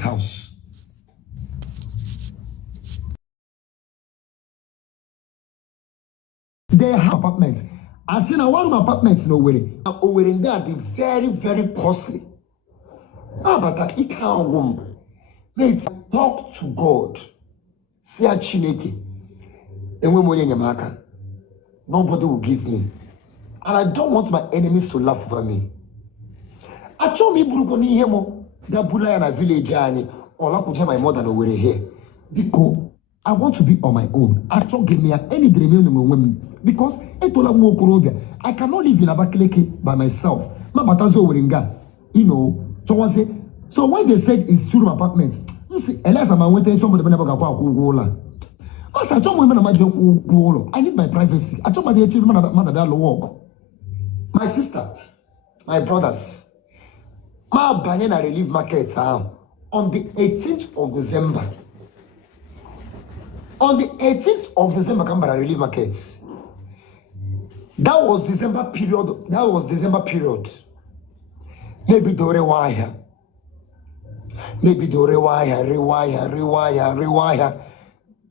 this house. They have apartments. I seen a one apartments in Owerri. They are very, very costly. But it can't room. Mate, talk to God. Say a chineke. Nobody will give me. And I don't want my enemies to laugh over me. I told me Brugoni Hemo, that Bula and a village or I could have my mother over here. Because I want to be on my own. I told me any dream women. Because I cannot live in Abakaliki by myself. My batazo weringa, you know, so when they said it's 2-room apartments, unless I'm waiting somebody never got I told women I need my privacy. I told my mother work. My sister, my brothers, my banana relief market on the 18th of December. On the 18th of December, Canberra relief markets. That was December period. Maybe the rewire.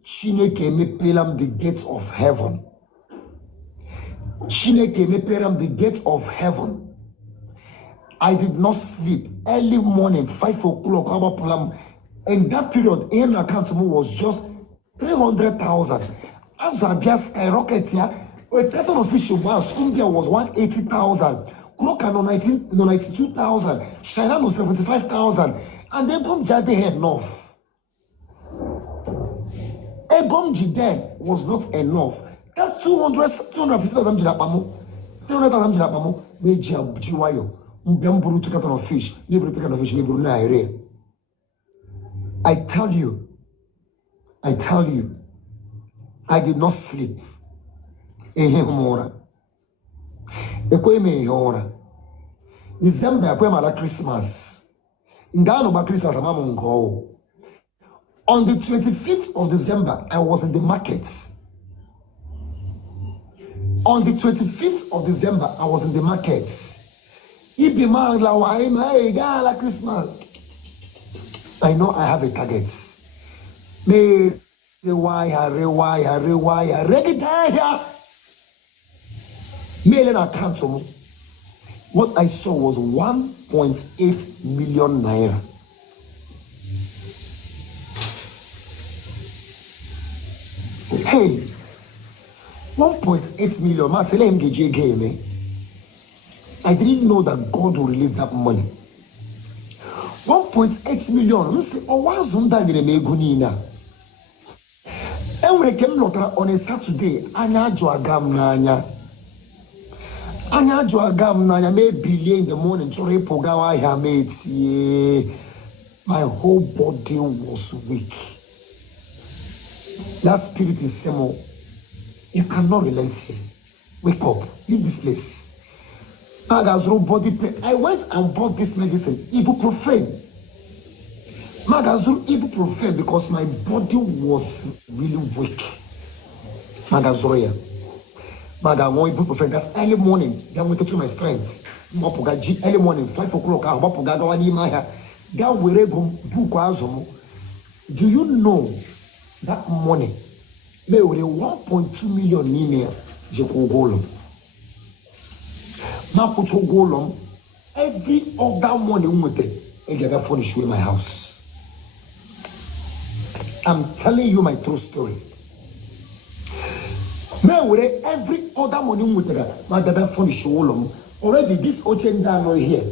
Chineke me pelam the gates of heaven. Chineke me pelam the gates of heaven. I did not sleep early morning, 5 o'clock, and that period in account was just 300,000. As I just skyrocketed here, a total official was Cumbia was 180,000, Kroka no 92,000, China no 75,000, and then come Jade head north. Egomji then was not enough. That 250,000 jirapamo, 300,000 jirapamo, we jiwayo, mbemburu to carton of fish, neighbor pick of fish, neighbor na area. I tell you, I did not sleep. Ehemora. Ekweme ehora. December ekwema Christmas. Ngano ba Christmas amamungo. On the 25th of December, I was in the market. On the 25th of December, I was in the market. Christmas. I know I have a target. Me rewire. What I saw was 1.8 million naira. Hey, 1.8 million. I didn't know that God will release that money. 1.8 million. Every came on a Saturday. Anya joagam nanya may be in the morning. My whole body was weak. That spirit is Semo. You cannot relent here. Wake up. Leave this place. Magazine body pain. I went and bought this medicine, ibuprofen. Magazine ibuprofen because my body was really weak. Magazoya. Magamo ibuprofen that early morning. That went to my strength. Early morning, 5 o'clock. Do you know that money? May only 1.2 million nina golem. Mapucho golem. Every of that money I get furnish in my house. I'm telling you my true story. May every other money my dada furnish golem. Already this ocean down here.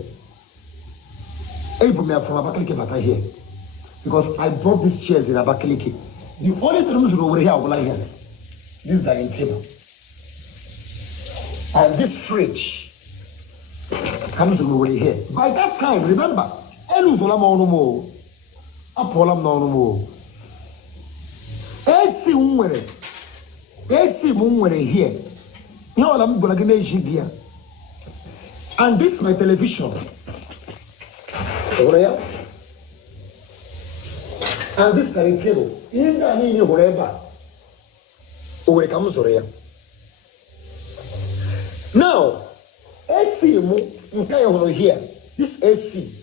From Abakaliki here. Because I brought these chairs in Abakaliki. The only rooms over here are here. This dining table. And this fridge comes over here. By that time, remember, Eluzolam no more. Apolam no more. AC Mumwere here. No, I'm going to give here. And this is my television. Over here. And this dining table. In the name of whatever. Over comes here. Now, AC here. This AC.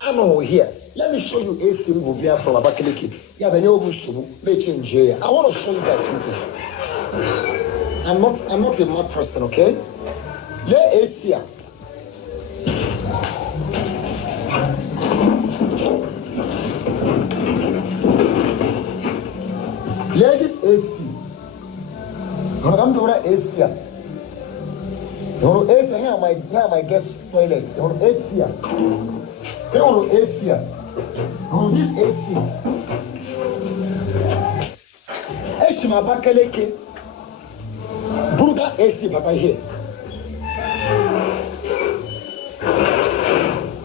I'm over here. Let me show you AC move here from Abakaliki. Yeah, but no may change here. I want to show you guys something. I'm not a mad person, okay? Let AC here. Ladies AC. I'm doing AC here. You AC here my guest toilet. You AC here. You AC here. This AC. Eshima Bakaleke. Buddha AC Baba here.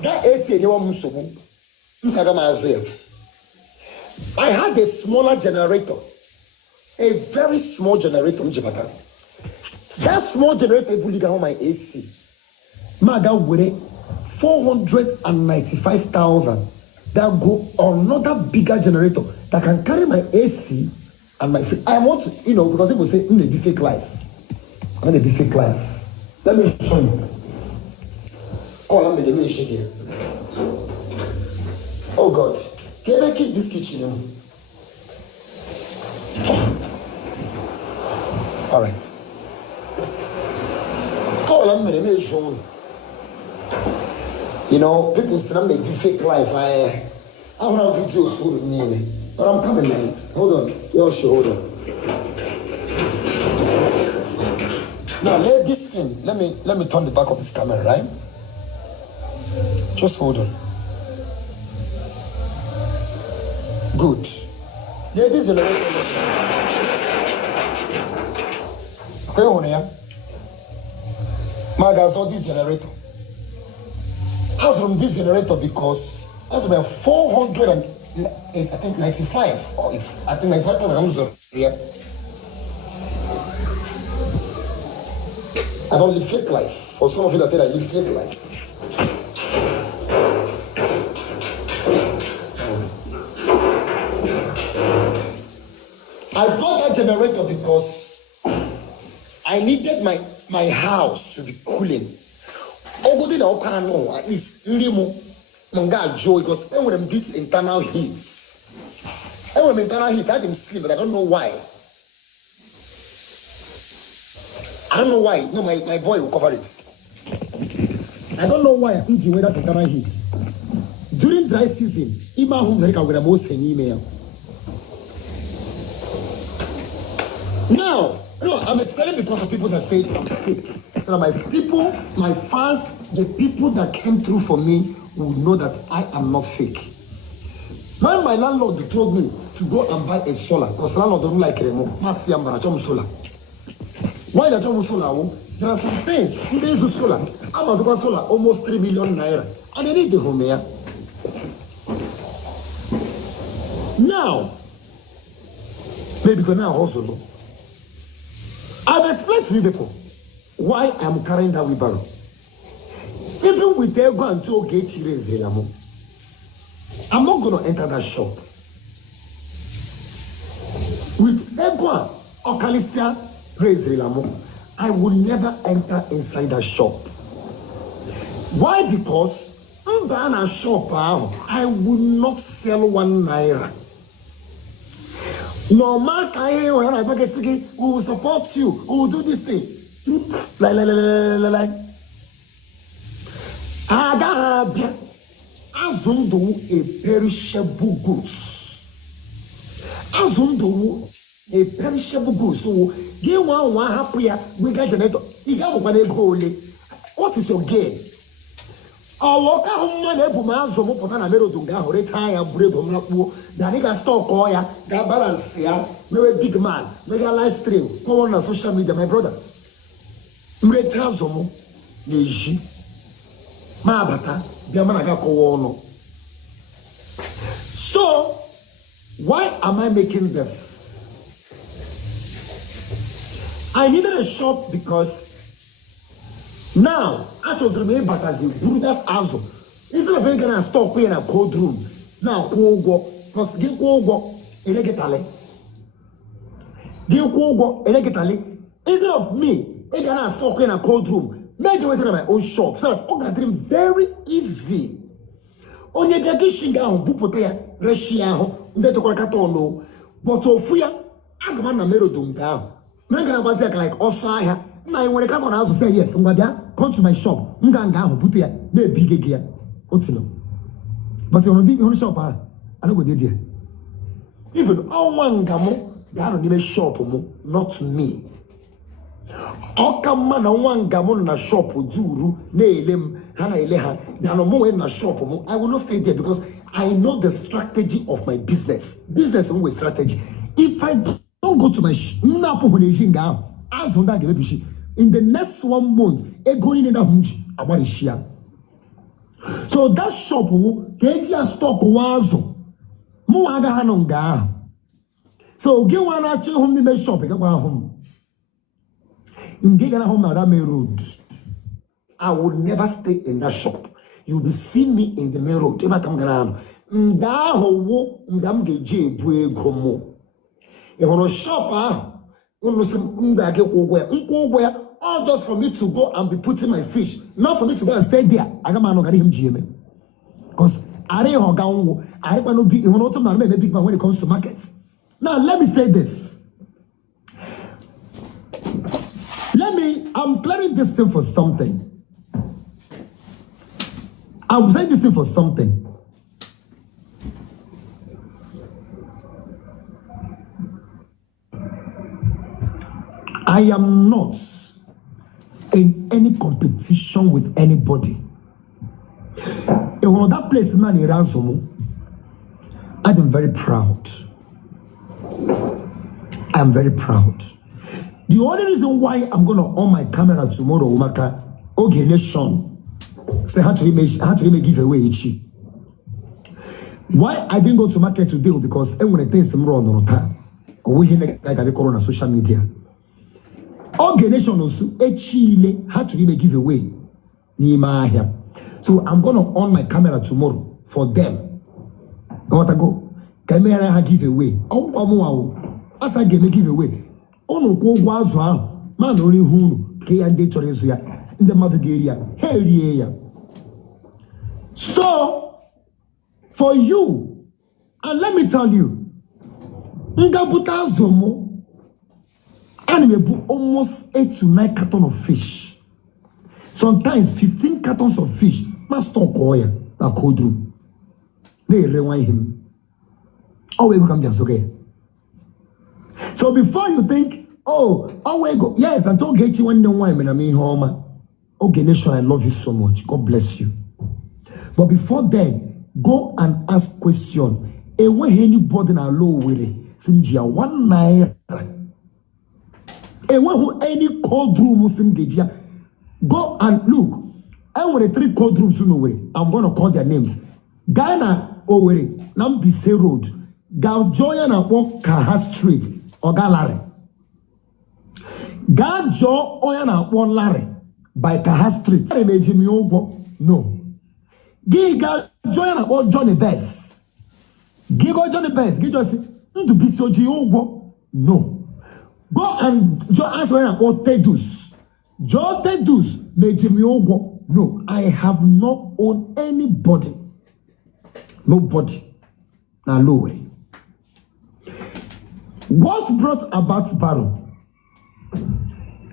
That AC you want Musubu. I had a smaller generator. A very small generator in Japan. That small generator will get on my AC. Maga with 495,000. That go on another bigger generator that can carry my AC and my. I want to, because people say in the fake life. I'm in the fake life. Let me show you. Oh, I'm in the mission here. Oh God, can I keep this kitchen? All right. Call them in the mission. People say I'm a fake life. I want to video so near me, but I'm coming, man. Hold on, hold on. Now let this in. Let me turn the back of this camera, right? Just hold on. Good. Let this generator. Where on here? My guys, saw this generator. As from this generator because as about 495 or it's I think 95,000 here. I don't live fake life. For some of you that said I live fake life. I bought that generator because I needed my house to be cooling. At least joy because when this internal heat. When internal heat, I didn't sleep, but I don't know why. No, my boy will cover it. I don't know why I'm with that internal heat. During dry season, email. Now, I'm explaining because of people that say I'm fake. So my fans, the people that came through for me will know that I am not fake. When my landlord told me to go and buy a solar, because landlord don't like Remo, solar. Why the solar? There are some things. There is a solar. I'm a solar, almost 3 million naira. And I need the home here. Now, maybe because now also. I've explained to you people why I'm carrying that wheelbarrow. Even with their go and to get I'm not going to enter that shop. With Egwa or Calisia, praise Relamo, I will never enter inside that shop. Why? Because in that shop, I will not sell 1 naira. No matter when I we will support you, we will do this thing. Like. Azundo a perishable goods. Azundo a perishable goods. So you want one happy we got generator. You got one go. What is your gain? Our woman able man from Putana Merodunga, retire, brave on Lapu, the nigga stock oil, got balance here, very big man, make a live stream, go on social media, my brother. Retire Zomo, Niji, Mabata, Yamanaga Kono. So, why am I making this? I needed a shop because now, I told them, but as you do that answer, instead of going to stop in a cold room, now, go, because give go, elegantly. Give go, elegantly. Instead of me, I'm going to stop in a cold room, make it my own shop. So that's all that dream very easy. onye bia gishinga ahụ bupụta ya reshi ahụ ndị chekwara kata ọnụ but ofu ya agama na merodom nke ahụ mere gara gbazi aka like ọsọ ahịa nna anyị nwere kata na azụ say yes ngwa bịa come to my shop nga ahụ bute ya na-ebige gị ya otilo but you know the shop ahụ anago dey there even ọnwa nga mụ ga-anọ n'ime shop mụ not me ọka mma na nwa nga mụ na shop duru na-ele m ha na-ele ha ga-anọ mụ wee na shop mụ I will not stay there because I know the strategy of my business m with strategy. If I don't go to my na apụ na-eji nga ahụ azụ ndị a ga-emebishi in the next 1 month ego niile na hunji agbarishi ya so that shop wụ ka eji ya stock wa azụ mụ agaghị anọ nga ahụ so gị nwa na-achọ ịhụ m n'ime shop gakwa ahụ m nke gara ahụ m na that main road I will never stay in that shop. You will see me in the main road. Ebe aka m gara ahụ nga ahụ wụ nga m ga-eji ebu ego mụ ị hụrụ shop ahụ unu si m ga-aga kwụ ụgwọ ya nkwụ ụgwọ ya all just for me to go and be putting my fish not for me to go and stay there aga m anọ gara ihe m ji eme because arịghị ọga nwụ arịkwa n'obi ị hụrụ otu m na-eme big man when it comes to market. Now let me say this. I'm clearing this thing for something. I'm saying this thing for something. I am not in any competition with anybody. In that place, man, in Ransomo, I am very proud. I am very proud. The only reason why I'm going to on my camera tomorrow, Umaka, okay, nation, say how to make giveaway each. Why I didn't go to market today because when I think some wrong on time, or we hear like I call on social media. Okay, nation also a Chile had to make giveaway. So I'm going to on my camera tomorrow for them. I want to go. Camera giveaway. Oh, as I give a giveaway. Ono ko gwazo ahụ man only hunu ke ya ndị chọrọ ịzụ ya ndị mmadụ ga-eri ya ha erie ya. So for you, and let me tell you, ngabuta azomo animebu almost 8 to 9 cartons of fish, sometimes 15 cartons of fish must stock oil na cold room na rewind him always come just okay. So before you think, oh, we go, yes, I told Gachi one day when I mean home. Okay, nation, I love you so much. God bless you. But before then, go and ask question. And when anybody na low with it, Sinjia 1 naira. And when any cold room Muslim Gejia, go and look. I want 3 cold rooms soon away. I'm gonna call their names. Ghana Owere, Nambise Road, Galjoya na walk Kaha Street. Oga Larry. God Joe Oyana one Larry by Kaha Street. No. Giga Joyana or Johnny Best. Gigo Johnny Best. Gigo say to be so no. Go and Joe answer or Tedus. Joe Tedus made no. I have not owned anybody. Nobody. Now low. What brought about Barrow?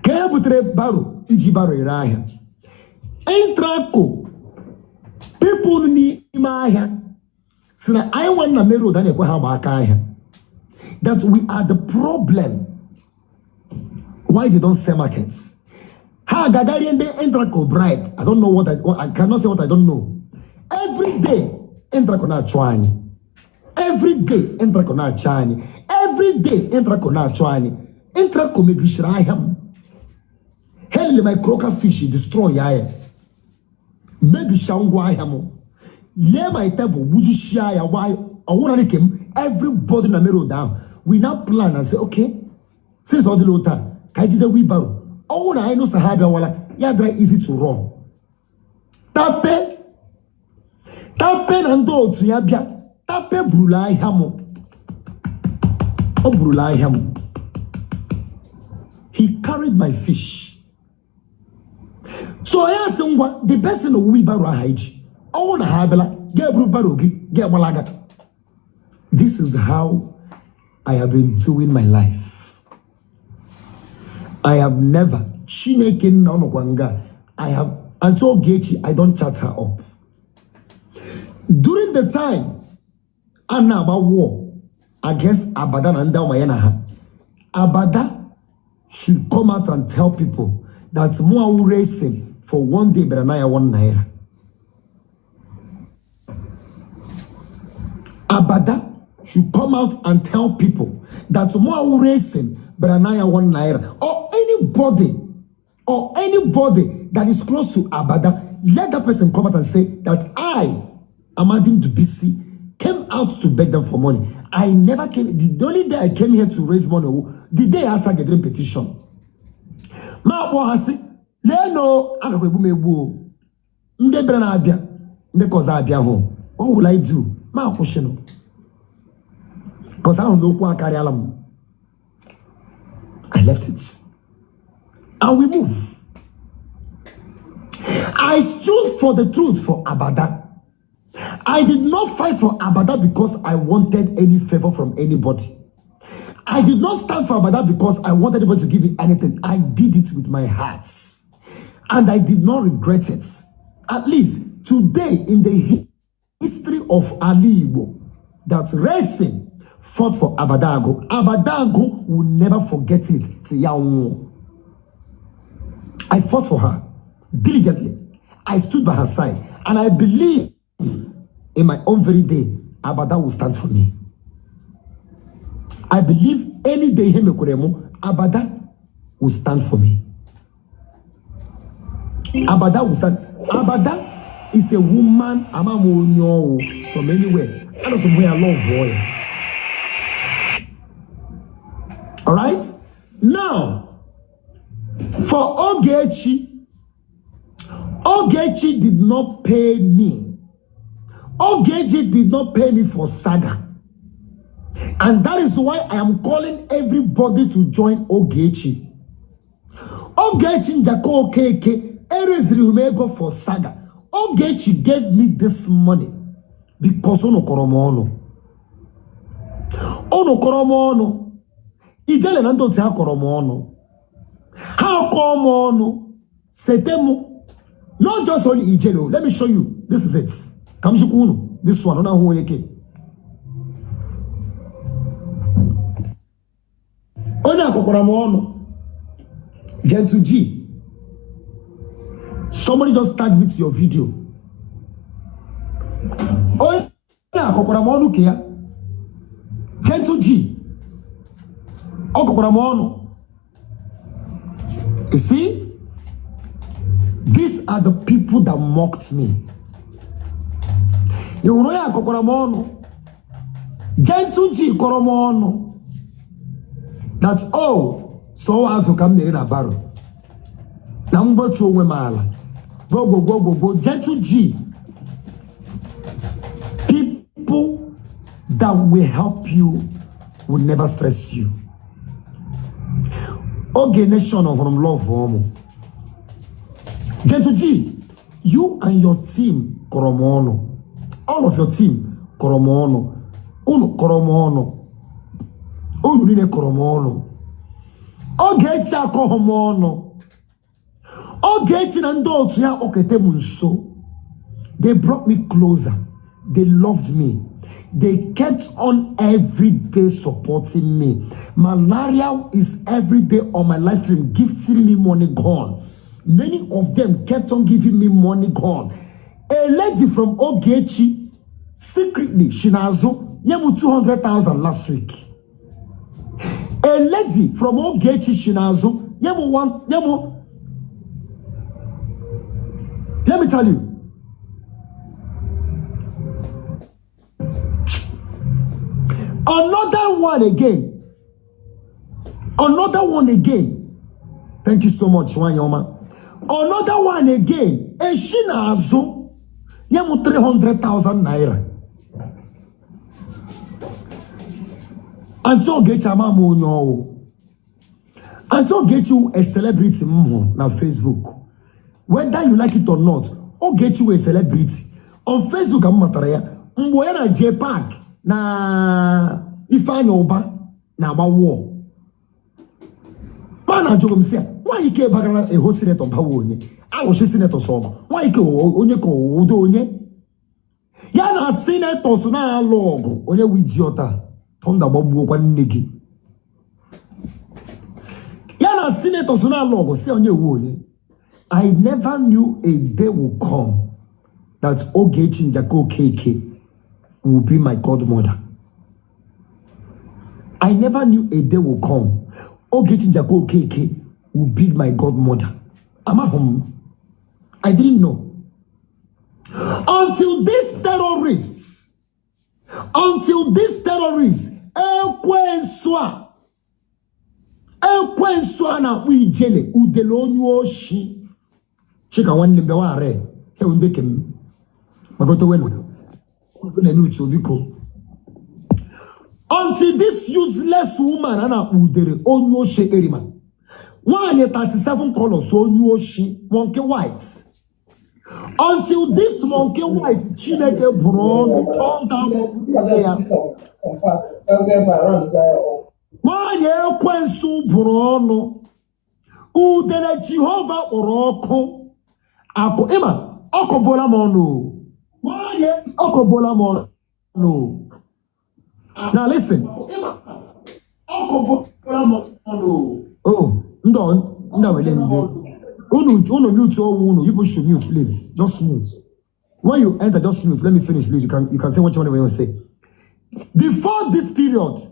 Kebutre Barrow, Ijibaro Iraya. Entrako. People need Imaya. So I want to mirror that we are the problem. Why they don't sell markets? Ha Gagarian de Entrako bribe. I don't know what I cannot say what I don't know. Every day, Entrako na chwani. Every day, Entrako na chani. Every day, Entrako na chwani. Entrako maybe shiraham. Hell, my croaker fish destroy ya. Maybe shangwa hamo. Yeah, my table, would you share why? I want to make everybody in the middle down. We now plan and say, okay, since all the low time, can you say we borrow? Oh, I know Sahabi wala. Yeah, very easy to run. Tape and do to yabia. Tape brulai hamo. Oh, brulai hamo. He carried my fish. So I asked him what the best in the wheelbarrow hide. I want to have This is how I have been doing my life. I have never, I have, until Gechi, I don't chat her up. During the time, Anna about war against Abada and Damayana, Abada should come out and tell people that more racing for 1 day, but another 1 naira. Abada should come out and tell people that more racing, but another 1 naira. Or anybody that is close to Abada, let that person come out and say that I, Amadin Dubisi, came out to beg them for money. I never came. The only day I came here to raise money, the day I started getting petition. Ma bo hasi, leno akawebu mebu. Nde brana abia, nde koza abia ho. What will I do? Ma kushino. Because I don't know what I carry alam. I left it. And we move. I stood for the truth for Abada. I did not fight for Abada because I wanted any favor from anybody. I did not stand for Abada because I wanted anybody to give me anything. I did it with my heart. And I did not regret it. At least today in the history of IGBO, that racing fought for Abadago. Abadago will never forget it. I fought for her diligently. I stood by her side. And I believe in my own very day, Abada will stand for me. I believe any day Abada will stand for me. Abada will stand. Abada is a woman from anywhere. And also where I love boy. Alright? Now, for Ogechi did not pay me. Ogechi did not pay me for saga. And that is why I am calling everybody to join Ogechi. Ogechi Njako Keke, Eres Riumego for saga. Ogechi gave me this money because ono koromono. Ono koromono. Ijele nando te ha koromono. How koromono? Setemu. Not just only Ijelo. Let me show you. This is it. Kamshikuno. This one. Ona huweke. Ona koromono. Gentle G. Somebody just tagged me to your video. Ona koromono kia. Gentle G. Okokoromono. You see? These are the people that mocked me. You know ya kokoromono. Gentle G koromono. That so as to come there in a barrel. Number 2 wemala. Go. Gentle G. People that will help you will never stress you. Okay, nation of love for Gentle G, you and your team, Koromono. All of your team, Koromono. Uno Koromono. Uno nine Koromono. Ogecha Koromono. Ogechi nando tuya okete munso. They brought me closer. They loved me. They kept on every day supporting me. Malaria is every day on my live stream gifting me money gone. Many of them kept on giving me money gone. A lady from Ogechi, secretly, Shinazo, yamu 200,000 last week. A lady from Ogechi, Shinazo, yamu. Let me tell you. Another one again. Thank you so much, Wanyoma. Another one again. Eshinazo. Yamu 300,000 naira. Until get your mama. Until get you a celebrity na Facebook. Whether you like it or not, or get you a celebrity. On Facebook I'm mataraya. Mboya na J Park na ifanya oba na ba war. Man jogo msia. Why you ke bagala e host senator ba wonye. I was senator so. Why you ke onye ko odo onye. Ya na senator so na log onye widiota. Tonda bobu kwa nnegi. Ya na senator so na log say onye wonye. I never knew a day will come that Ogechi Njako KK will be my godmother. I never knew a day will come Ogechi Njako KK will be my godmother. Am I home? I didn't know. Until these terrorists, Ekwenswa na wijele udelonyo shi. Chika one limbe wa are. He undekem. Magoto wenu. Until this useless woman ana udere onyo she erima. One 37 colors onyo she monkey white. Until this monkey white chineke brown turned down there. One ekwensu brown udere Jehovah oroko. Ako ema okobola mono. Why okobola mono? No. Now listen. Oh, no, mute. You should mute, please. Just mute. When you enter, just mute. Let me finish, please. You can say what you want to say. Before this period,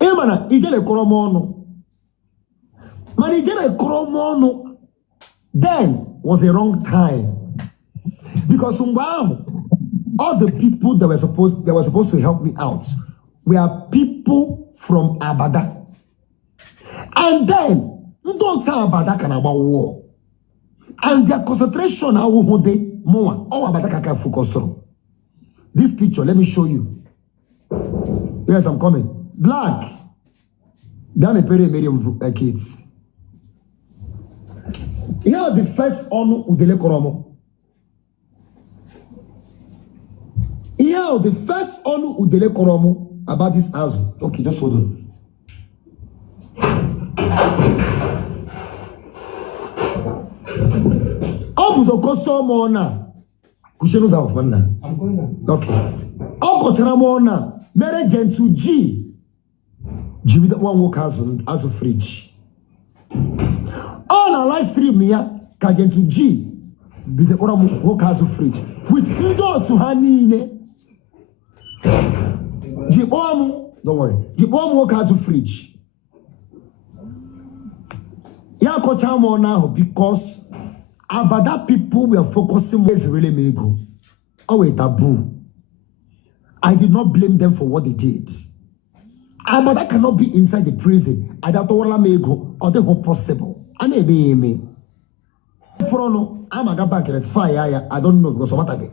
Emana ijele koromono. Man ijele koromono. Then was a wrong time. Because all the people that were supposed to help me out were people from Abada. And then don't say Abada can about war. And their concentration how they more all Abada can focus on. This picture, let me show you. Yes, I'm coming. Black. Damn a very medium kids. Here are the first honor Udele Koromo. Here are the first honor Udele Koromo about this house. Okay, just hold on. I'm going now. Okay. Mere gentle G. G with one work as a fridge. On a live stream here, Gentle G with the other work as a fridge. With indoor to Hanine. Jibomu, don't worry. Jibomu work as a fridge. Yeah, Kochamo now because Abada people were focusing on is really mego. Oh, a taboo. I did not blame them for what they did. Abada cannot be inside the prison. I don't want mego or the whole possible. I may be me. For no, I'm a back at fire. I don't know because of what I did.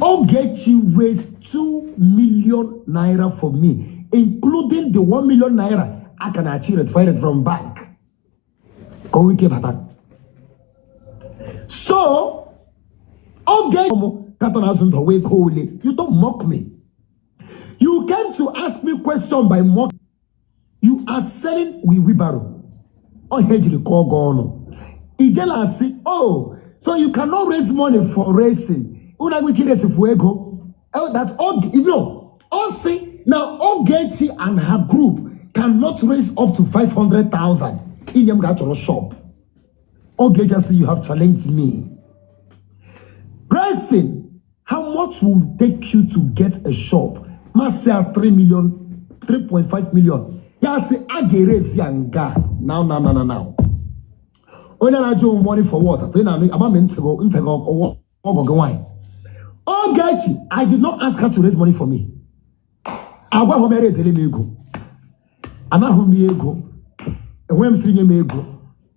Ogechi raised 2 million naira for me, including the 1 million naira I can achieve it from bank. So, Ogechi, you don't mock me. You came to ask me question by mock. You are selling with wheelbarrow. Oh, Hejri call gone. Ijela say, oh, so you cannot raise money for racing. That you know, also now Ogechi and her group cannot raise up to 500,000 in your natural shop. Ogechi say you have challenged me. Racing, how much will it take you to get a shop? Must say 3 million, 3.5 million. Yeah, say I get raise yanga now. When I do money for water, then I'm meant to go Ogechi, I did not ask her to raise money for me. I want to raise a ego. I'm not home ego. And when I'm still ego.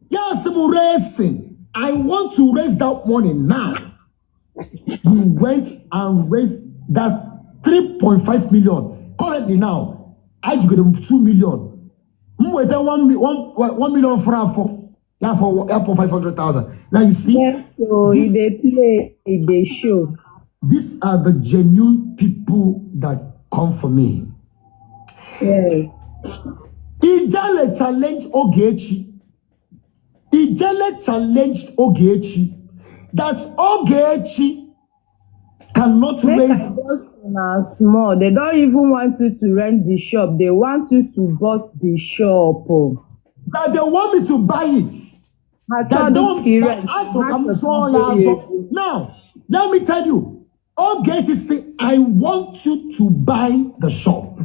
Yes, I'm racing. I want to raise that money now. You went and raised that 3.5 million. Currently now, I give them 2 million. With that 1 million for Yeah, for 500,000. Now you see. Yeah, so this, they play, they show. These are the genuine people that come for me. Yeah. Ijale challenged Ogechi. Ijale challenged Ogechi that Ogechi cannot raise. Small. They don't even want you to rent the shop. They want you to buy the shop. That they want me to buy it. That don't. Now, let me tell you. Ogechi say, I want you to buy the shop.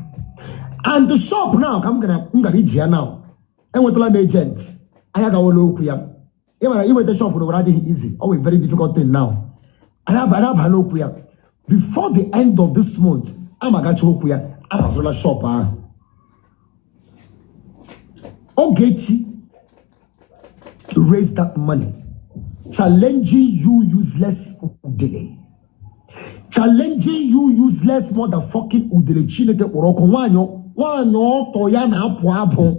And the shop now, I'm gonna here now. And with my agent, I had a look here. Even the shop would already easy. Oh, a very difficult thing now. I have a look here. Before the end of this month, I'm a gacho here. I'm a solar shop. Ogechi raise that money, challenging you useless delay. Challenging you useless motherfucking udele chineke oroko wanyo toya na apo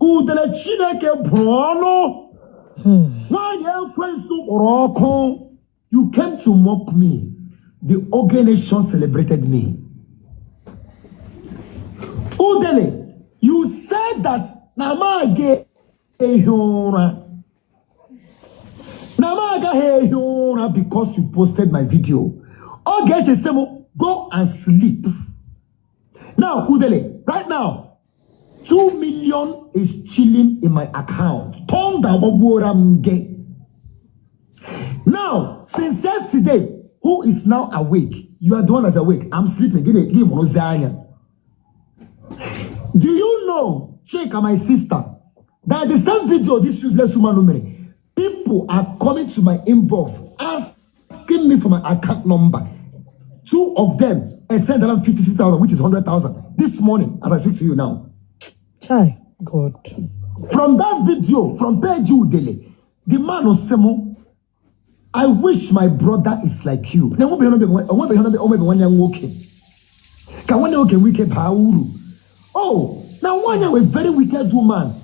udele chineke brono wanyo kwensu oroko. You came to mock me. The organization celebrated me. Udele, you said that namage ehura because you posted my video. Ogechi Semo, go and sleep. Now, Udele, right now, 2 million is chilling in my account. Now, since yesterday, who is now awake? You are the one that's awake. I'm sleeping. Do you know, Sheikh and my sister, that the same video this useless woman made? People are coming to my inbox asking me for my account number. 2 of them sent around 50,000, which is 100,000 this morning as I speak to you now. Chai, God. From that video, from page Udele, the man of Semo, I wish my brother is like you. Now, oh, now one a very wicked woman.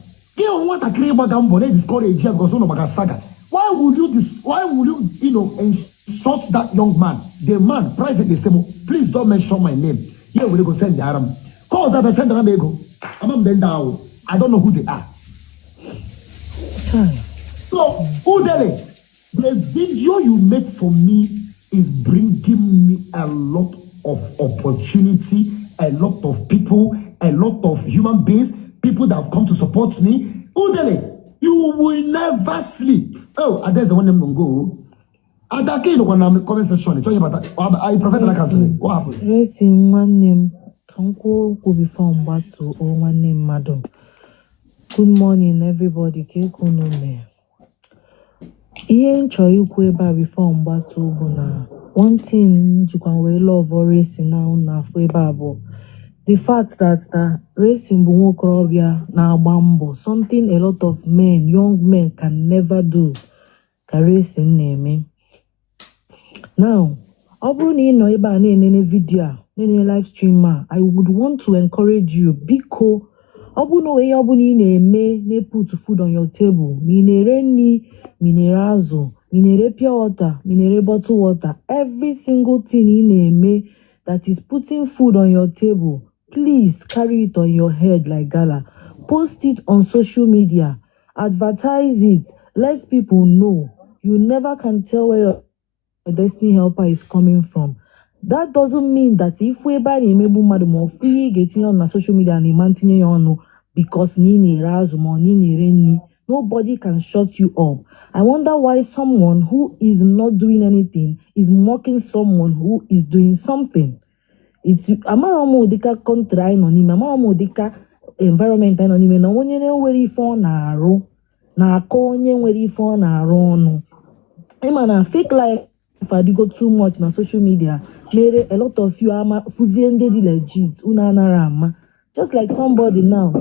Why would you insult that young man? The man privately say, please don't mention my name. Here we go send the Aram. Cause that send the Amigo. I'm then down. I don't know who they are. So, Udele, the video you made for me is bringing me a lot of opportunity, a lot of people, a lot of human beings, people that have come to support me. Udele, you will never sleep. Oh, there's the one name go. Adake, when I'm comment section, I prophet like what happened? Raising one name, Kanko will be found battle or one name, madam. Good morning, everybody. Ihe nchọ ikwu ebe a before mgbatu bụ na one thing jikwa wee love racing now na afọ ebe a bụ the fact that racing bụ nwokorobịa na-agba mbọ, something a lot of men, young men can never do ka racing na-eme. Now, ọ bụrụ na ị nọ ebe a na-enene video a, na-enene live stream a, I would want to encourage you, biko, ọ bụrụ na onwe ihe ọ bụla ị na-eme na-put food on your table, ma ị na-ere nri, ma ị na-ere azụ, ma ị na-ere pure water, ma ị na-ere bottled water, every single thing ị na-eme that is putting food on your table, please carry it on your head like gala. Post it on social media, advertise it, let people know. You never can tell where your destiny helper is coming from. That doesn't mean that if we buy the maybe madam or free getting on social media and mantinye on because nini razmo nini reni, nobody can shut you up. I wonder why someone who is not doing anything is mocking someone who is doing something. It's amamo dika country anonime, amamo dika environment anonime, na onye nwere ife ọ na-arụ na akọ onye nwere ife ọ na-arụ ọnụ. Na fake life if I go too much na social media, made a lot of you ama fuziende di legit una narama. Just like somebody now,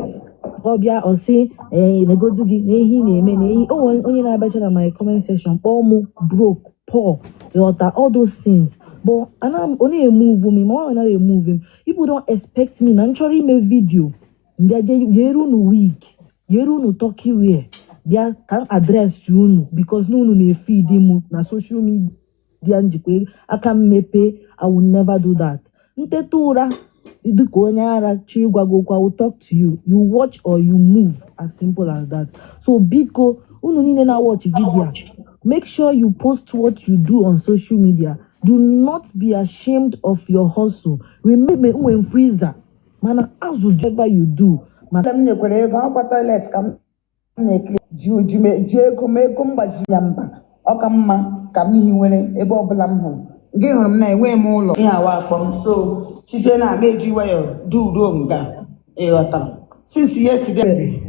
Obia or say go do nehi name oh only na better than my comment section, broke, poor, all those things. But and I'm only a move me, more than a move him. People don't expect me naturally make video. Yeru no week, yeru no talkie way. bịa ka address unu because na unu na-feed m na social media njikwa aka mmepe. I will never do that. Nteta ụra dịka onye ara chi ịgwago okwu, I will talk to you. You watch or you move, as simple as that. So biko unu niile na watch video, make sure you post what you do on social media. Do not be ashamed of your hustle. Remember when freezer mana azụ whatever you do. Madam nyekwere ego akwa toilet ka m na-ekele ji ego m gbaji ya mba ọ ka mma ka m hiwere ebe ọbụla m hụrụ gị hụrụ m na enweghị m ụlọ ihe awa akpọ m so chije na aga eji wayọ du ruo nga ịghọtara since yesterday.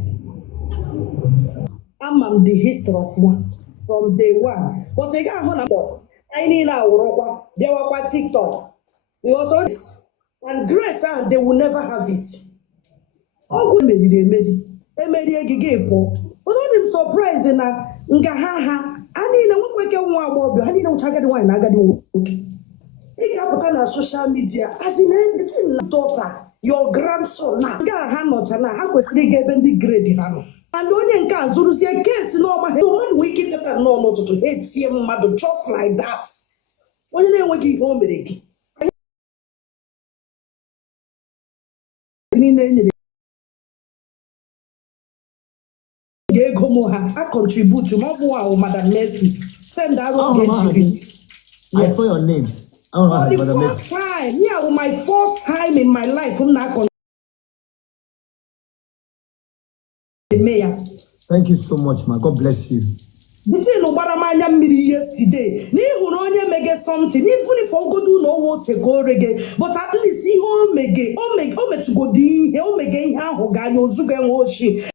I'm the history of one from day one. But I got on about I need now they were TikTok. We also and grace and they will never have it. Oh, they made it again. But I'm surprised na ngahaha. I need a one week one I need no target one. I got it up on social media as in anything daughter, your grandson now. Not how could they get the grade? And only in case you see a case no man one wicked that no to hate see mother just like that. When you know what you home again. I contribute to more Madam Mercy. Send that I saw your name. For the first time, yeah, my first time in my life, I'm not the mayor. Thank you so much, man. God bless you. The thing about my yesterday, you make something, even if I go do no work to go reggae, but at least see home make to go di, home again, how Gano Zugan worship.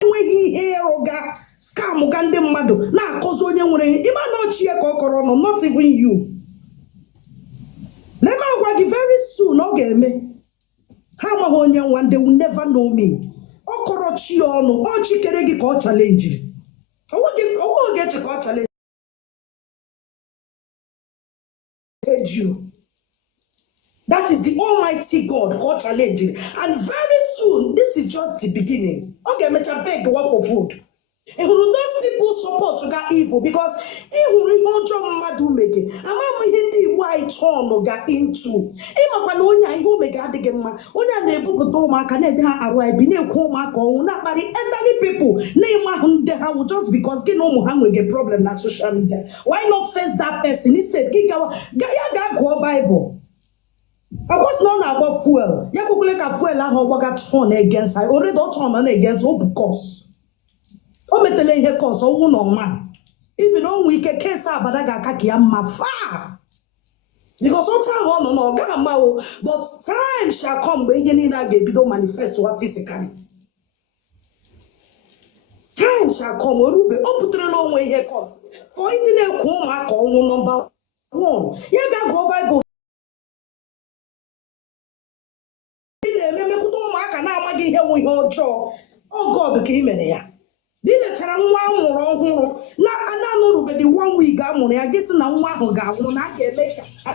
When he hear Oga, scam Uganda Mado, now cause on your way, even not cheer corona, not even you. Never work very soon, okay, me. How my one they will never know me. Okorochi ono, ochi keregi ko challenge. I won't get a call challenge. You. That is the Almighty God called challenging. And very soon, this is just the beginning. Okay, me beg one for food. And those people support to that evil because he will remove your madu make it. And I'm hindi white on got into. Even when onya you make a digema, onya nebu to ma can arrive, be no coma, not by elderly people. Name my hunde just because get no more with a problem na social media. Why not face that person? He said, Giga go Bible. I was not about fuel. Ya go like a fuel, I have turn against. I already don't turn against all because. O metele ihe cause owu no ma even on we ke case abadaga kaki amma far because sometimes no ga ma o but time shall come when you need to be do manifest or physically time shall come orube o putere no onwe ihe cause for ndị na-ekwu ụmụaka ọnwụ number 1 ya ga go Bible na-eme mepụta ụmụaka na-amaghị ihe nwe ihe ọjọọ oh God ka imere ya. Dile chara nwa nwụrụ ọhụrụ na ananụrube the 1 week amụrụ ya gịsị na nwa ahụ ga-anwụ na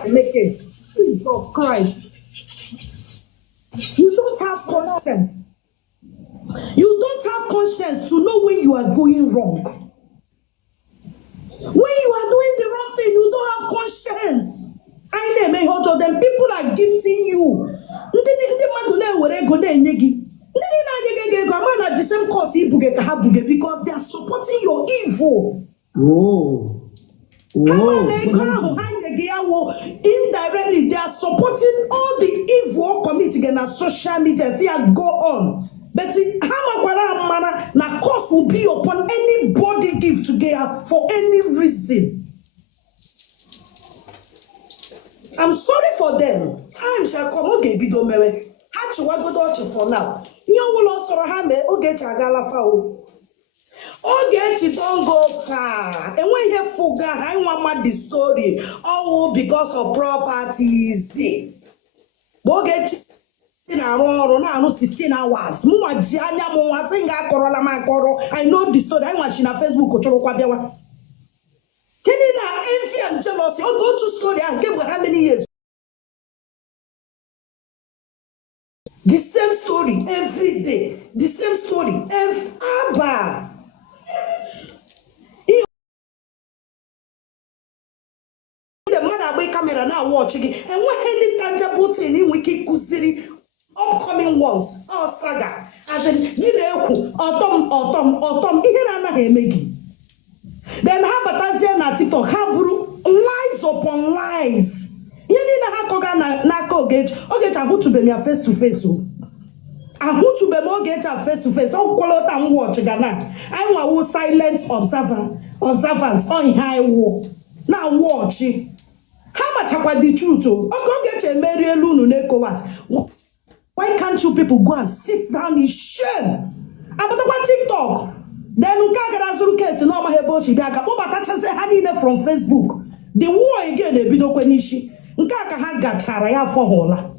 emeke Jesus Christ. You don't have conscience. You don't have conscience to know when you are going wrong. When you are doing the wrong thing, you don't have conscience. I know may hold them people are gifting you. Ndị mmadụ na-ewere ego na-enye gị. The same cause because they are supporting your evil. Whoa. Indirectly, they are supporting all the evil committed on social media. See, I go on. But see, how na cause will be upon anybody give together for any reason. I'm sorry for them. Time shall come. Okay, be do mere. For now, you will also have oge chagalafa o. Oge don't go far. And when you forget, I want the story. Oh, because of properties. Oge na ro na no 16 hours. Mu wa ji anya mu wa singa korola man koro. I know the story. I want na Facebook ochoro kwa biawa. Kenina envy and jealousy. Oh, go to story and give how many years. The same story. story every day. The same story every hour. The mother way camera now watching it, and when any tangible thing in wiki kusiri upcoming ones or saga as in you know autumn here na hemegi. Then have a Tasia na TikTok have lies upon lies. You need a hakoga na gauge. Okay, I go to be face to face. I go to be more get face to face. Oh, call out and watch Ghana. I want silent observance on high war. Now watch it. How much about the truth? Oh, go get a Mary Lunu Nekowas. Why can't you people go and sit down in shame? About TikTok. Then you can't get a case in all my bullshit. I got over from Facebook. The war again, a bit of Quenishi. Nkaka ha gachara ya for hola.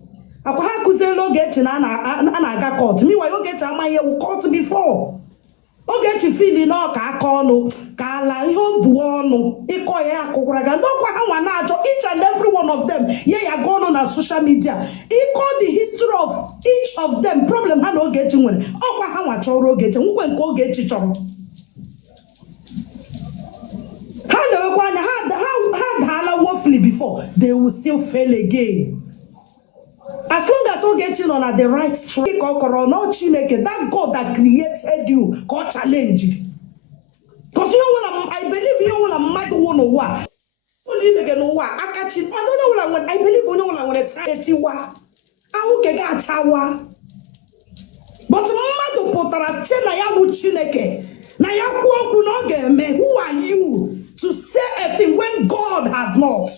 Akwa ha kuzelo get na aga court. Me wa you get amaye court before. O get feeling no ka aka onu ka ala ihe obu onu iko ya akukura ga ndokwa ha nwa na ajo each and every one of them ye ya go on na social media. Iko the history of each of them problem ha no get nwere. Okwa ha nwa choro get nkwe nke o get choro. Before they will still fail again. As long as you get on at the right track, that God that created you, God challenge it. Because I believe you want a mad one or what. Only they know what I catch it. I don't know what I believe you know what I want to say. I will get a chawa. But Madu Potara Chena Yabu Chineke. Nayaku Kunoge, man, who are you to say a thing when God has not?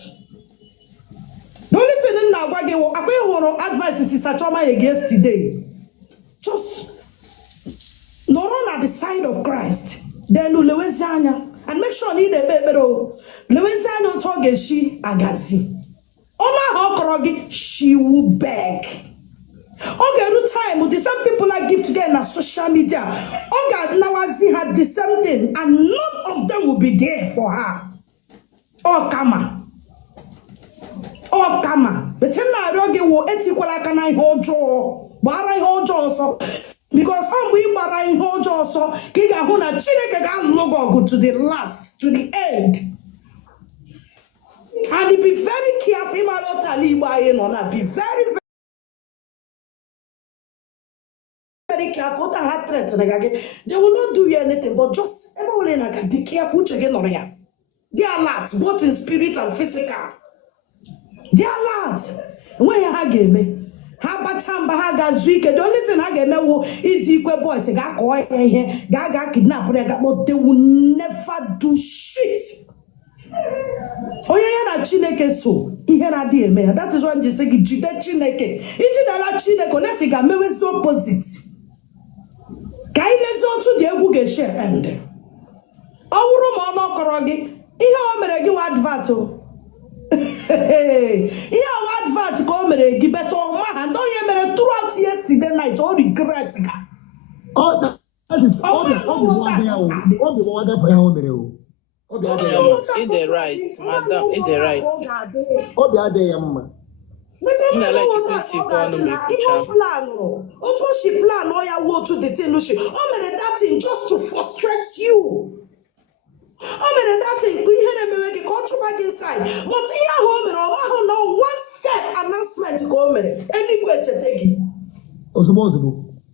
The only thing now I want to advise Sister Choma against today. Just not run at the side of Christ. Then Lewezanya and make sure need a bebero. Lewezanya toge she agazi. Oma hokorogi she will beg. Okay, no time the same people that give together on social media. Okay, now I see her the same thing, and none of them will be there for her. Oh, kama. Oh, kama. But him na rogi wo etikola kana hojo. Bara hojo so. Because some we bara hojo so. Kiga huna chineke ga logo go to the last, to the end. And be very careful. Be very careful. They will not do you anything, but just be careful. They are alert, both in spirit and physical. They are alert. When you have me, the only thing I get me is equal boys. Gaga kidnap, but they will never do shit. Oh yeah, Chineke so. That is why they say Chineke. Chineke, let's say maybe so opposite. Kindness to the Ebuge share end. Our mama korogi. Ihe mere gi advert o. Ihe advert ko mere gi beto ma and don ye mere throughout yesterday night all regret ga. Oh, that is all the one there. All the one there for your mere. In the right, madam, in the right. All the other yamma. Also, she plan all your work to the thing. She that thing just to frustrate you. That thing, we had a make a control back inside. But here, home, I don't know one step announcement to go anywhere to take it.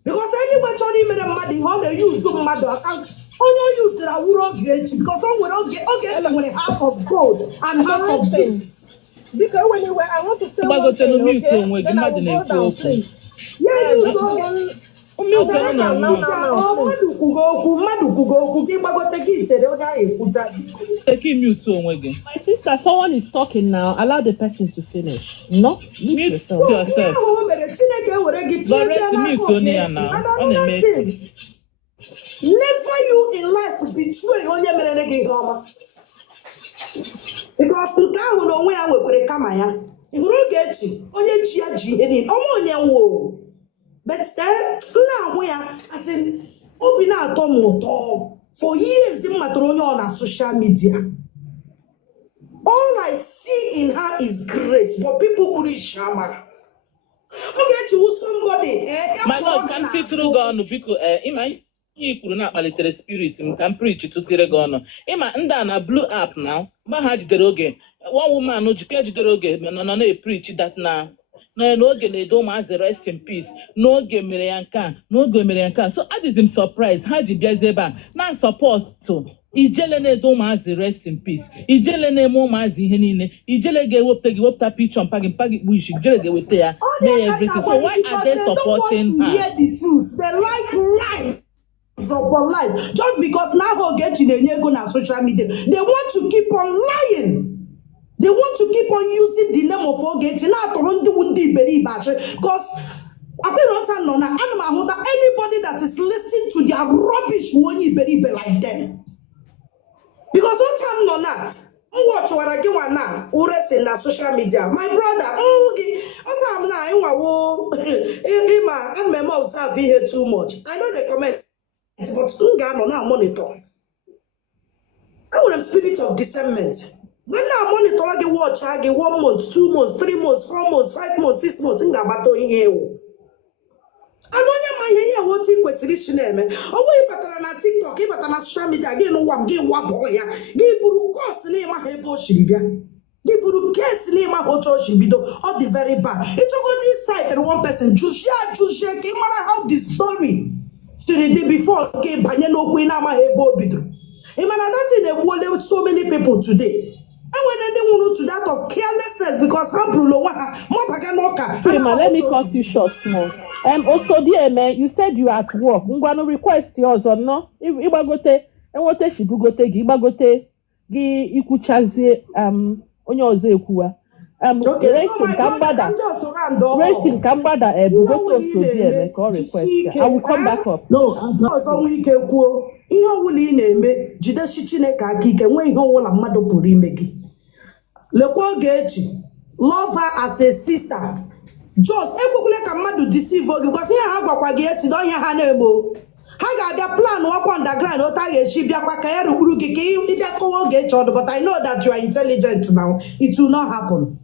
Because anywhere Johnny made a muddy home, you do mother account. All you use that I will get because I will get when half of gold and half of things. Because when you were, I want to say one thing, okay? Then I will go down, please. Yeah, you go down. My sister, someone is talking now. Allow the person to finish. No, mute yourself. Never you in life will betray onye mere gị ọma. Because nke ahụ na onwe ya nwekwara kama ya. Ị hụrụ oge echi onye chi ya ji ihe niile ọnwa onye nwụọ. But nna ahụ ya asị obi na-atọ m ụtọ. For years m matara onye ọ na social media. All I see in her is grace, but people put it shama. Ogechi wụ somebody My lord, ka m titụrụ gị ọnụ biko ịma ihe i kwuru na-akpalitere spirit m ka m preach tụtịrị gị ọnụ ịma ndị a na blue app na mgbe ha jidere oge one woman jike jidere oge nọ na-epreach that na n'oge na-edo ụmụazị rest in peace n'oge mere ya nke a n'oge mere ya nke a so adịzi m surprise ha ji bịazi ebe a na sọpọtụ ijele na-edo ụmụazị rest in peace ijele na-eme ụmụazị ihe niile ijele ga-ewepụta gị wepụta picture mpa gị kpu isi ijele ga-eweta ya mee ya everything so why are they supporting her? Hear the truth. They like lies upon lies just because now Ogechi na-enye ego na social media they want to keep on lying. They want to keep on using the name of Ogechi na-atụrụ ndị iberibe achị because apịrọta nọ na ana m ahụta anybody that is listening to their rubbish onye iberibe like them. Because what time nọ na watchwara gị nwa na uresi na social media my brother gị ọta m na ịnwawo ịma ana m observe ihe too much I know the comment but m ga-anọ na monitor. Enwere m spirit of discernment. When I monitor gị watch gị 1 month 2 months 3 months 4 months 5 months 6 months m ga-agbata ihe ewu onye ma ihe otu ị kwesịrị isi na-eme ọ bụghị ịbatara na TikTok ịbata na social media gị n'ụwa m gị wabụọ ya gị buru kọs n'ịma ha ebe o siri bịa gị buru kesi n'ịma ha otu o si bido ọ dị very bad ịchọgodi site one person jụzie ka ị mara how the story siri dị before gị banye n'okwu ị na-amaghị ebe o bidoro ị mana datin egbuole so many people today. When they want to that of carelessness because how brulo let me cut you short small. Also dear man, you said you at work. I'm gonna request yours or no? If Ibagote and what she bugote, Ibagote, gi ikuchazi onye ozo ekuwa. Racing Kambada bugoto so dear call request. I will come back up. No, ihe ọwụla ị na-eme jideshi Chineke aka ike nwee ihe ọwụla mmadụ pụrụ ime gị lekwa Ogechi love her as a sister just ekwekwele ka mmadụ deceive gị because ihe ha gwakwa gị esi na ihe ha na-eme ha ga-abịa plan ọkwa underground otu a ga-esi bịakwa ka ya rukpuru gị ka ịbịa kọwa Ogechi ọdụ but I know that you are intelligent now it will not happen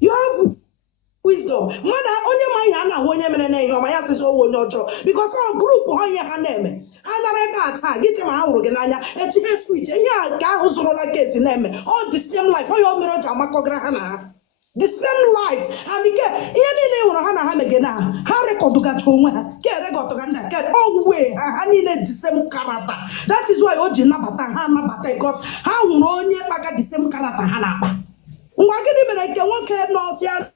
you have wisdom mmadụ onye ma ihe a na-ahụ onye mere na ihe ọma ya sịsị owe onye ọjọọ because ọ grupu ha ihe ha na-eme ha nara ebe a taa gị che ma ha hụrụ gị n'anya echi ha switch ihe a ka ahụ zụrụla kesi na-eme all the same life onye o mere o ji amakọgara ha na ha the same life and ike ihe niile hụrụ ha na ha mege na ha rekọdụgacha onwe ha ke regọtụga ndị ke ọgwụwe ha niile the same character that is why o ji nabata ha anabata because ha hụrụ onye kpaga the same character ha na-akpa ngwa gịnị mere nke nwoke nọọsịa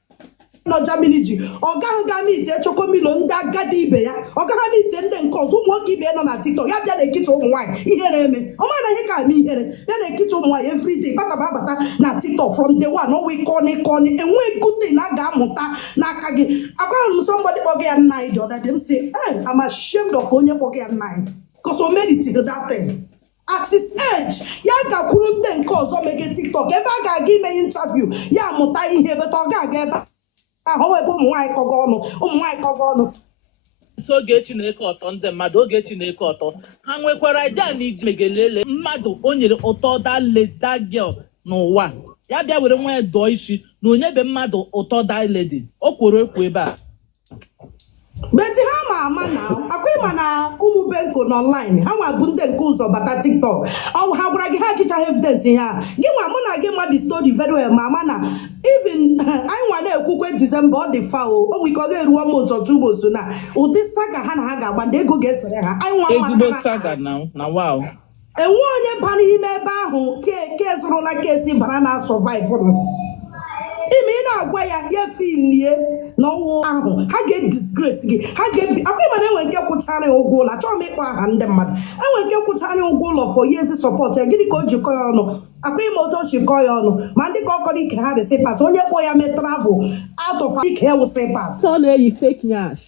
no Germany ji ọ gaghị ga meet Chokomilo ndị agadi ibe ya ọ gaghị meet ndị nke ọzọ ụmụ nwoke ibe nọ na TikTok ya bịa na-ekita ụmụ nwaanyị ihere eme ọ mara ihe ka eme ihere ya na-ekita ụmụ nwaanyị everyday bata na TikTok from day one ọnwa kọni enweghị good na ga-amụta n'aka gị agwara m somebody kpọga ya nna anyị the other day m say hey I'm ashamed of onye kpọga ya nna anyị because o made it that thing at his age ya gakwuru ndị nke ọzọ mege TikTok ebe a ga-aga ime interview ya amụta ihe ebe ọ ga-aga ebe ụmụ nwaanyị kọga ọnụ so Ogechi na-eke ọtọ ndị mmadụ Ogechi na-eke ọtọ ha nwekwara idea na iji megelele mmadụ o nyere ụtọ that girl n'ụwa ya bịa were nwa ya dọọ isi na onyebe mmadụ ụtọ that lady o kworo ekwu ebe a beti ha ama na akwa ịma na ụmụ benko n'online ha nwa bụ ndị nke ụzọ bata TikTok ọ ha gwara gị ha achịchaghị evidence ha gị nwa mụ na gị ma the story very well ma ama na even anyị nwa na-ekwukwe December ọ dị fa o nwe ike ọ ga-eruo month or 2 months na ụdị saga ha na ha ga-agba ndị ego ga-esere ha anyị nwa ezigbo saga na wow enwe onye bara n'ime ebe ahụ ke zụrụla kesi bara na survive ime ị na-agwa ya filie n'ọnwụ ahụ ha ga-edisgrace gị ha ga-ebi akwa ịma na enwe nke kwụchara ya ụgwọ ụlọ achọghị m ịkpọ aha ndị mmadụ enwe nke kwụchara ya ụgwọ ụlọ for years support ya gịnị ka o jikọ ya ọnụ akwa ịma otu o jikọ ya ọnụ ma ndị ka ọ kọrọ ike ha resị pas onye kpọ ya mee travel out of ike ya wụsị pas so na-eyi fake nyash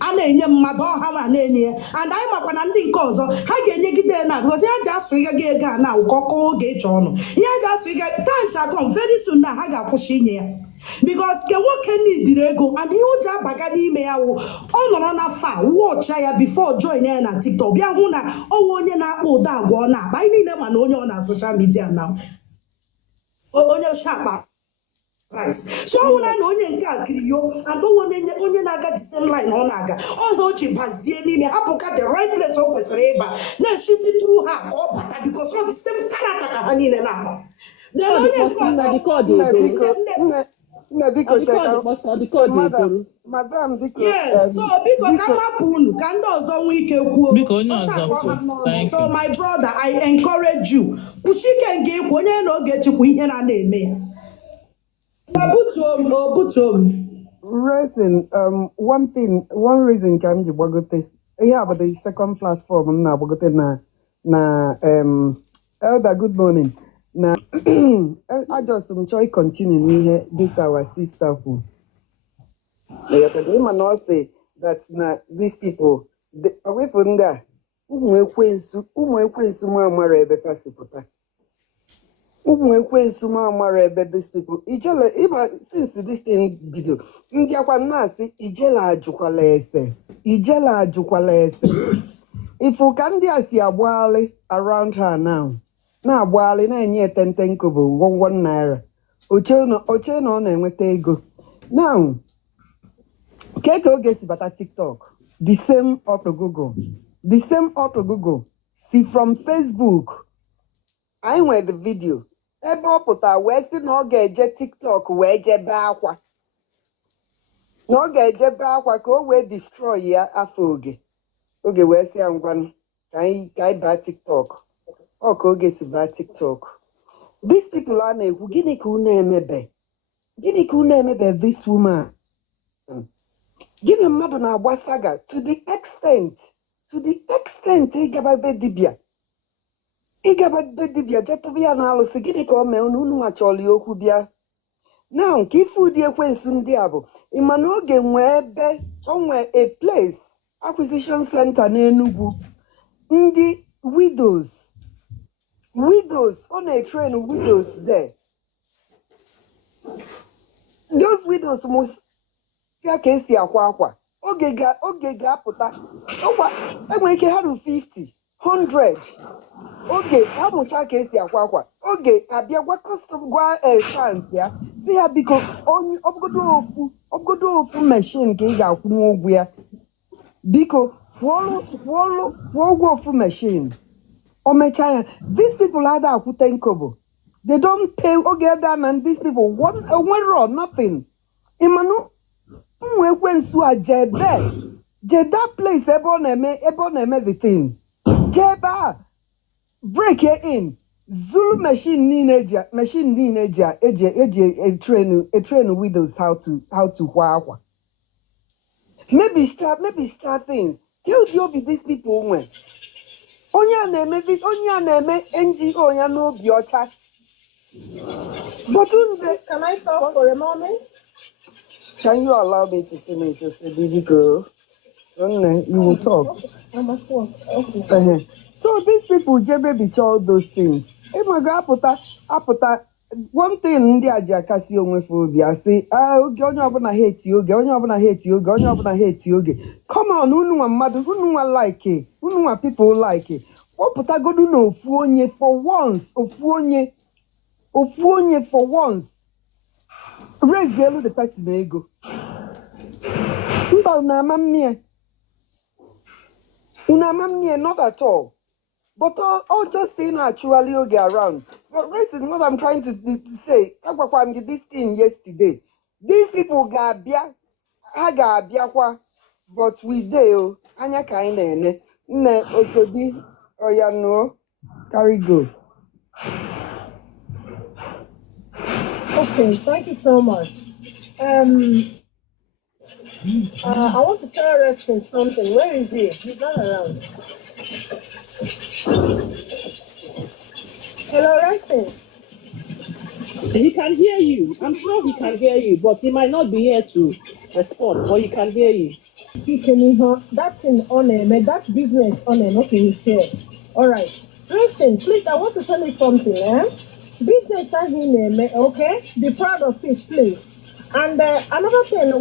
a na-enye mmadụ ọha ma na-enye ya and anyị makwa na ndị nke ọzọ ha ga-enyegide ya na because ya ji asụ ịga gị ego a na ụkọkọ oge ịchọ ọnụ ya ji asụ ịga times are come very soon na ha ga-akwụsị inye ya because ke nwoke nidiri ego and ihe o ji abaga n'ime ya wụ ọ nọrọ na fa wọcha ya before join ya na TikTok bịa hụ na ọnwa onye na-akpa ụda agwa ọ na-akpa anyị niile ma na onye ọ na social media na onye shakpa rice. So when I know onye nke a kiriyo, and don't want onye na-aga the same line ọ na-aga. Although she bazie n'ime hapụka the right place o kwesịrị ịba. Na she see through her ka ọ bata because all the same character ka ha niile na-akpa. Then onye nke ọzọ Madam Biko. Yes, so because ka hapụ unu ka ndị ọzọ nwee ike kwuo. Biko onye ọzọ. So my brother, I encourage you. Kwụsike nke ikwu onye na oge chikwa ihe na-eme ya. Reason, one reason can you bagote? Yeah, but the second platform na bagote na Elder, good morning. Now, I just enjoy continuing here. This our sister who. The say that na these people away from there. Umwekwensu mara ebe fasipota. Umwekwensu mara ebe these people. Ijele even since this thing video. Ndi akwa nasi ijela ajukwala ese. If you can see abwali around her now. Na abwali na enye 10 kobo 1 naira. Oche no na enweta ego. Now Keke oge si bata TikTok, the same auto Google. See from Facebook. I went the video. Ebe oputa we si na oge eje TikTok we eje be akwa. Na oge eje be akwa ka o we destroy ya afọ oge. Oge we si angwan kai ba TikTok. O ka oge si ba TikTok. These people are na-ekwu gịnị ka unu emebe this woman. Gịnị mmadụ na-agba saga to the extent ịgaba be dibịa jetụbụ ya na-alụsị gịnị ka o mee unu nwachọli okwu bịa na nke ife ụdị ekwensu ndị a bụ ịma na oge nwee ebe onwe a place acquisition center n'Enugu ndị widows ọ na-train widows there. Those widows must ya ka esi akwa oge ga-apụta ọkwa enwere ike ha ru 50 100 oge ha mụcha ka esi akwa oge abịa gwa custom gwa fans ya si ha biko onye ọbụgodo ofu machine ka ị ga-akwụ ụgwọ ya biko kwụọ ụgwọ ofu machine o mechaa ya. These people ada akwụta nkobo, they don't pay oge ada na these people one or nothing. Imanu Umwekwensu a jebe that place ebe ọ na-eme the thing jebe break it in Zulu machine niile eji train widows how to kwa akwa. Maybe start things. Tell the obi these people when onye a na-eme NGO ya n'obi ọcha. But Can I talk for a moment? Can you allow me to finish, baby girl? You will talk. Okay. I must talk. Okay. So these people, JB, all those things. If my God apụta, one thing ndị aji akasi onwe phobia say, oge onye ọbụla hate oge, onye ọbụla hate oge. Come on, unu nwa mmadụ, unu nwa like, unu nwa people like. Ọpụta godu na ofu onye for once. Raise the person ego. Unamamnie, not at all. But all just saying actually around. But reason what I'm trying to say, I did this thing yesterday. These people got but we do anya kind ne also di no carry go. Okay, thank you so much. I want to tell Reston something. Where is he? He's not around. Hello, Reston. He can hear you. I'm sure he can hear you, but he might not be here to respond, but he can hear you. He can hear that thing on him, that business on him. Okay, he's here. All right. Reston, please, I want to tell you something, Business has in name, okay? Be proud of it, please. And another thing,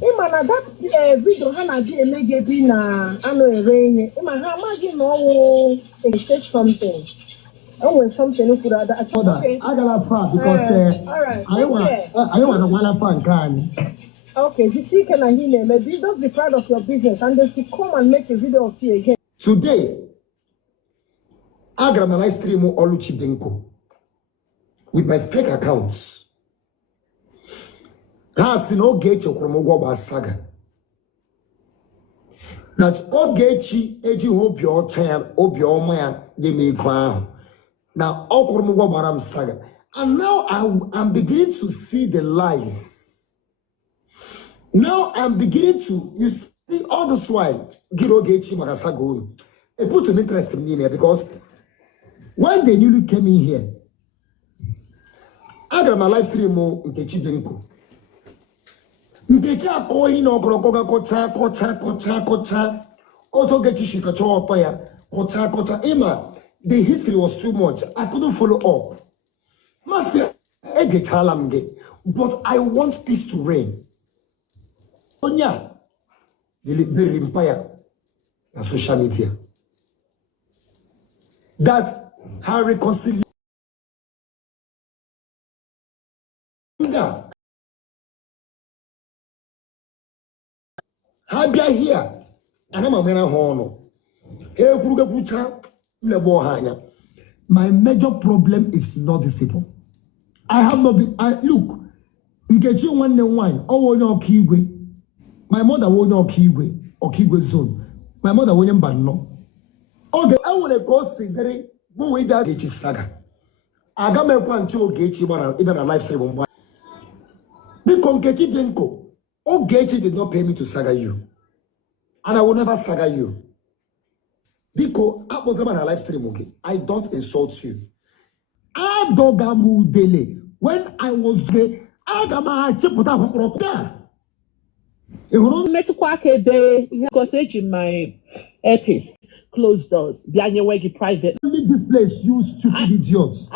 Imana that video Hana did maybe na ano rain. Imana imagine no say something. Oh, when something you could add. Okay. I got a far because all right. I want a fan can. Okay, the see can I hear maybe just be proud of your business and they should come and make a video of you again. Today, I got my live stream on Oluchi Denko with my fake accounts. That's no gate of Kromogwa saga. That all gatechi eji hope your child, hope your man, they may go. Now all Kromogwa Baram saga. And now I'm beginning to see the lies. Now I'm beginning to, you see, all this while, Giro Gechi Magasago, it put an interest in me because when they newly came in here, I got my live stream on Nkechi Benko. Nkechi are calling no kocha, Auto Gechi Shikacho kocha, Emma, the history was too much. I couldn't follow up. Master, but I want peace to reign. Onya, the empire, the social media. That her reconciliation. Habia here, and I'm a man hono. My major problem is not these people. I have not been. Look, you get you one wine. Oh, no, Kigwe. My mother won't know Kigwe or Kigwe zone. My mother won't know. Okay, I want to go see very way that it is saga. I got my point to Gechi one even a life saving one. Because Gechi Benko, oh Gechi did not pay me to saga you. And I will never saga you. Because I was never a live stream, okay? I don't insult you. I dogamu dele. When I was there, I got my chip with that. Because in my earpiece, closed doors, private. Leave this place, you stupid idiots.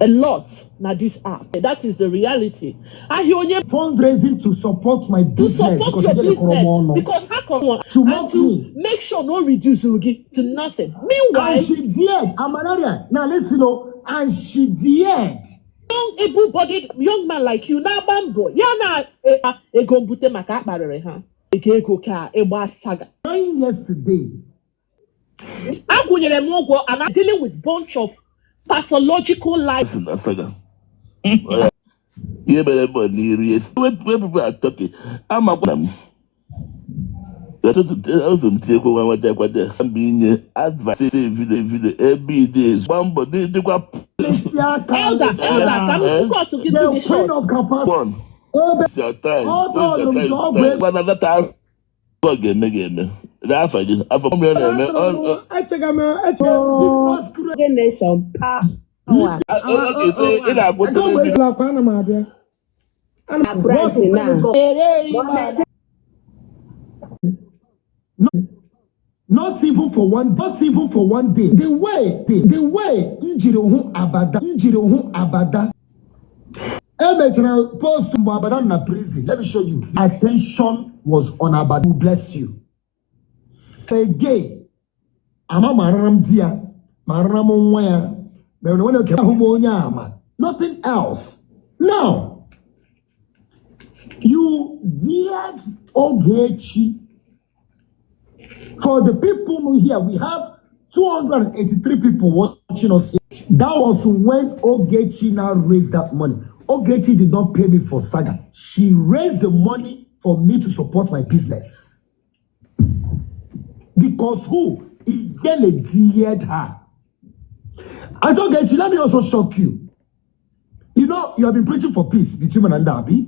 A lot now this app. That is the reality. I hear you fundraising to support my business. To support your business. Because how come on? To make sure no reduce to nothing. Meanwhile, and she did. Now listen, and she did. Young able-bodied young man like you now, bambo. Yeah, now a gombute maka barre, huh? A keko a was saga. 9 years today. I'm going to more and I'm dealing with bunch of pathological lies. Yeah, but everybody, when people are talking, I'm a woman. That's also take over what I'm being advised video every day. One body, they got elder, I'm got to give you the shot. One. Your time. One another time. Again. That's why I for me. I check them. Not even for one day. The way Njirohu Abada. Post Abada na prison. Let me show you. Attention was on Abada. Who bless you. Again, I'm a maram dia, maram waya. Nothing else. Now, you dared Ogechi. For the people who here, we have 283 people watching us. That was when Ogechi now raised that money. Ogechi did not pay me for saga. She raised the money for me to support my business. Because who? He dared her. I told Ogechi, let me also shock you. You know, you have been preaching for peace between man and Dabi.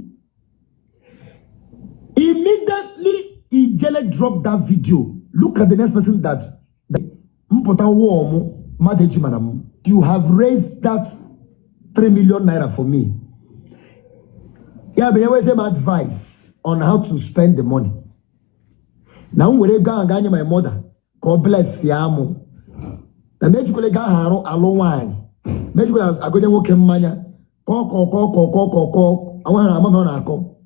Immediately, he dropped that video. Look at the next person that you have raised that 3 million naira for me. Yeah, but always have advice on how to spend the money. Now we go and ganya my mother. God bless Siamo. The medical haro alone. Medical as I go to work in mania. Call. I want to call.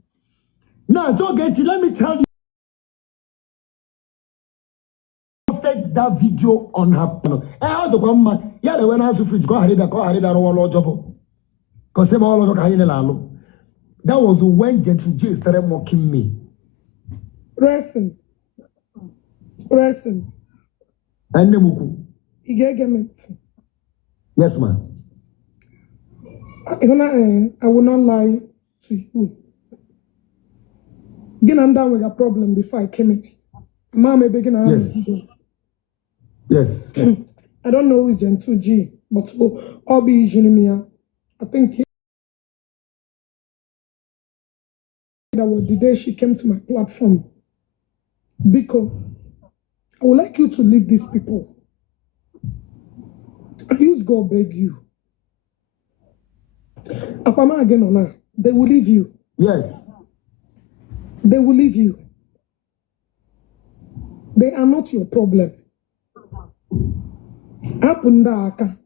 Now, don't get you. Let me tell you. that video on her panel. How to come? Yeah, when I was free, go ahead, no job. Because they all that was when Gentle J started mocking me. Racing. And Nemuku. Yes, ma'am. I will not lie to you. Again, I'm down with a problem before I came in. Mom, I begin to Yes. I don't know who is Gentle G, but I'll be Jinemia. I think that was the day she came to my platform. Because I would like you to leave these people. I use God beg you. Apama again or not, they will leave you. Yes. They will leave you. They are not your problem. Apunda.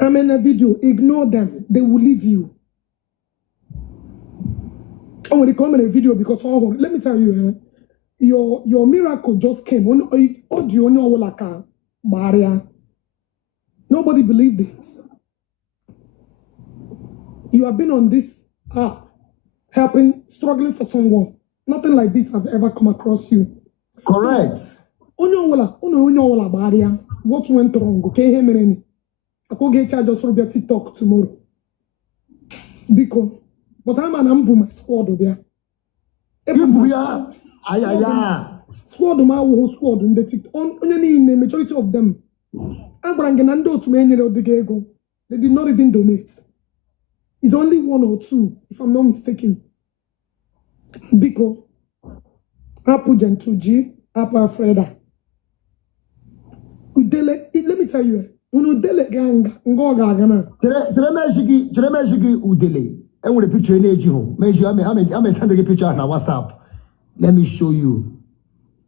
I'm in a video. Ignore them. They will leave you. I want to come in a video because let me tell you, your miracle just came. Nobody believed it. You have been on this helping, struggling for someone. Nothing like this have ever come across you. Correct. What went wrong? Okay, I could get charged for your TikTok tomorrow. Because, but I'm an ambu my squad there. Squad my whole squad in the TikTok. Only in the majority of them. They did not even donate. It's only 1 or 2, if I'm not mistaken. Because Apu Gentle G, Apu Freda. Let me tell you, Udele gang, Ngogagana. Jeremeshigi Udele. I want a picture in age home. I'm sending a picture on WhatsApp. Let me show you.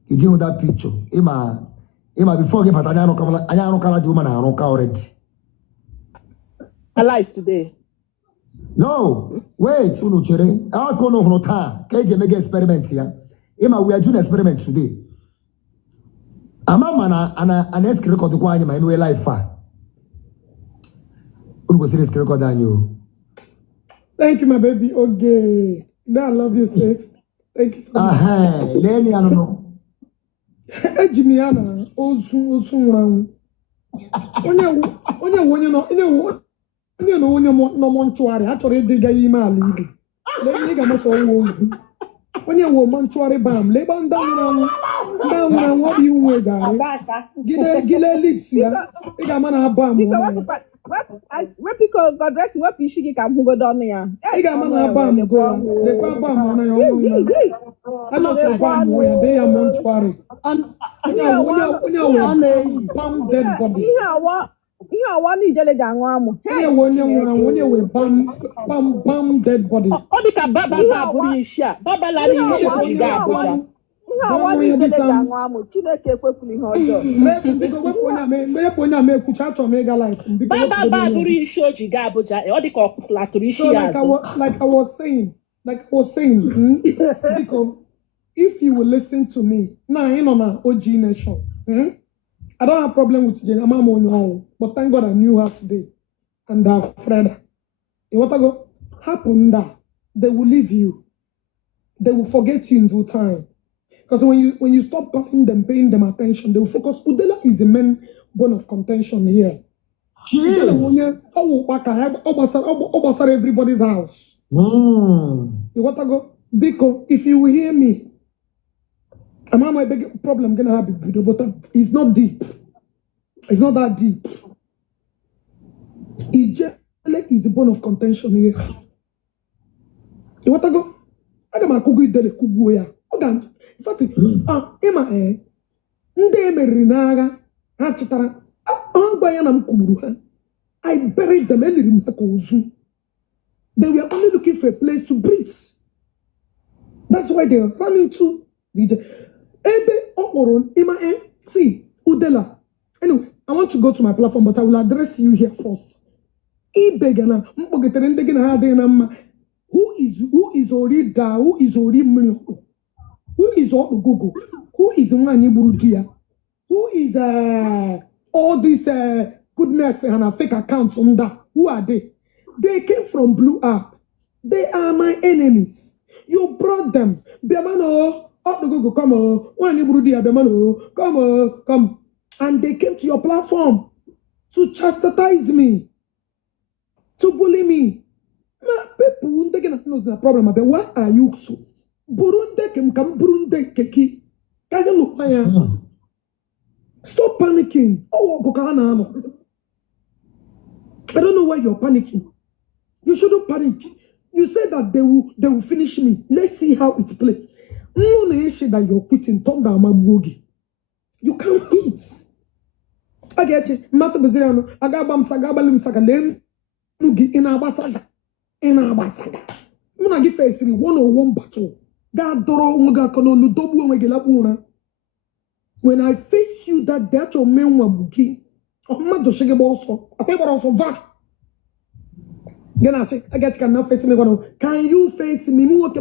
You deal with that picture. Ima before give I don't call the woman already. Alive today. No, wait, Uno Chere. I'll go no time. KJ make experiment here. Ima, we are doing experiment today. Amama an esque record the one in my way life far. Uno serious record on you. Thank you, my baby. Okay. I love you, sis. Thank you so much. Lenny, I don't know. Jimiana, Osun round. When you know, no montuary, actually, they gave him a lead. Let me get my soul. When you were montuary bam, lay down, what do you wear? Gila lips here. They got man a bam. What because God rest what you can go down there. They got man a bam go. They got bam on your own. I know the bam where they are montuary. When you bam dead body. Ihe awa ni jele ga nwa amu. When you were bam dead body. O di ka baba buru isha. Baba la ni isha ji ga Abuja. Ihe awa ni jele ga nwa amu. Chineke ekwefulu ihe ọjọọ. Baba buru isha ji ga Abuja. O di ka okuplaturu ishi ya. Like I was saying, because if you will listen to me, now you know my OG nation. I don't have problem with Jen. I'm on your own. But thank God I knew her today. And Freda. What I go happen that they will leave you. They will forget you in due time. Because when you stop talking them, paying them attention, they will focus. Udela is the main bone of contention here. Everybody's house. What I go? Because if you will hear me, my big problem gonna have video, but it's not deep. It's not that deep. It is the bone of contention here. You want to go? I got my kugu dele kugu ya. Okay. In fact, nde merinaga chitara. I buried them. They were only looking for a place to breathe. That's why they are running to the. See, Udela. Anyway, I want to go to my platform, but I will address you here first. Who is already there? Who is already Google? who is Nwani Burudia? Who is all this goodness and fake accounts on that? Who are they? They came from Blue App. They are my enemies. You brought them. Bemano, up the Google, come on. Nwani Burudia, Bemano, come. And they came to your platform to chastise me, to bully me. People, they cannot know the problem. But why are you so? Burundi can come Burundi keki. Can you look here? Stop panicking. Oh, Gokana. I don't know why you're panicking. You shouldn't panic. You said that they will finish me. Let's see how it plays. No nation that you're quitting. Turn down my boogie. You can't quit. I get it. Mata Bazirano. Agabam Sagabalim Sagalem. Nugi in Abasaga. In Abasaga. Muna give face 101 battle. When I face you that that's your main wabuki, then I say, I get cannot face me. Can you face me? You put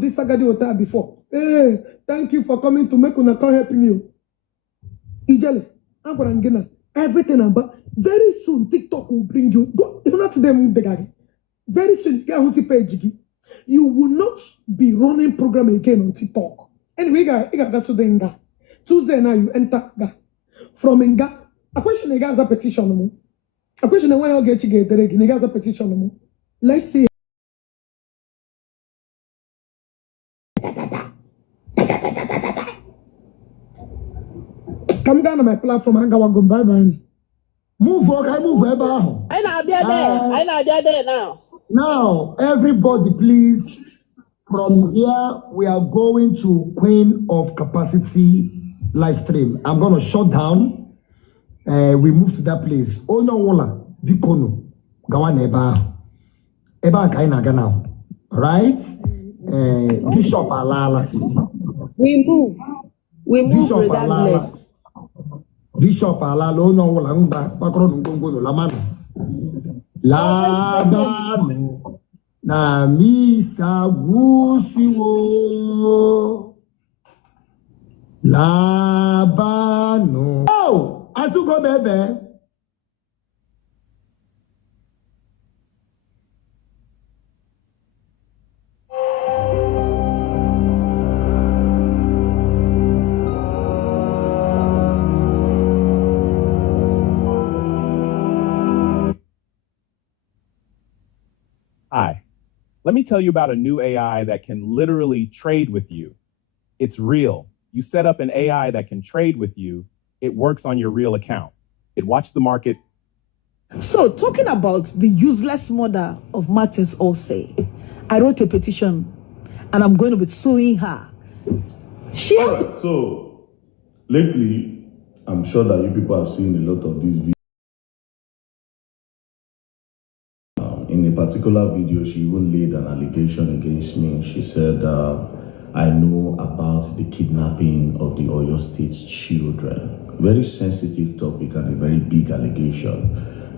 this sagadi water before. Hey, thank you for coming to make una come help me. Ijele, I'm gonna everything about. Very soon, TikTok will bring you. Go, if not them, very soon, you will not be running program again on TikTok. Anyway, you got to the Tuesday now you enter from Nga. A question against a petition. A question why you get a petition. Let's see. Come down to my platform and go bye bye. Move, okay, move, Eba. I know they're there now. Now, everybody, please, from here, we are going to Queen of Capacity live stream. I'm going to shut down. We move to that place. Oh, no, Wala, Bikono, Gawan Eba. Eba Kainaga now. Right? Bishop Alala. We move Bishop regardless. Alala. Bishop Alalo no Langba, Pacron Gongo, Lamano. Labano, na misa gusiwo. Labano. Oh, I took a baby. Hi, let me tell you about a new AI that can literally trade with you. It's real. You set up an AI that can trade with you. It works on your real account. It watches the market. So, talking about the useless mother of Martins Olsey, I wrote a petition and I'm going to be suing her. She has to. So, lately, I'm sure that you people have seen a lot of these videos. In a particular video, she even laid an allegation against me. She said, I know about the kidnapping of the Oyo State's children. Very sensitive topic and a very big allegation.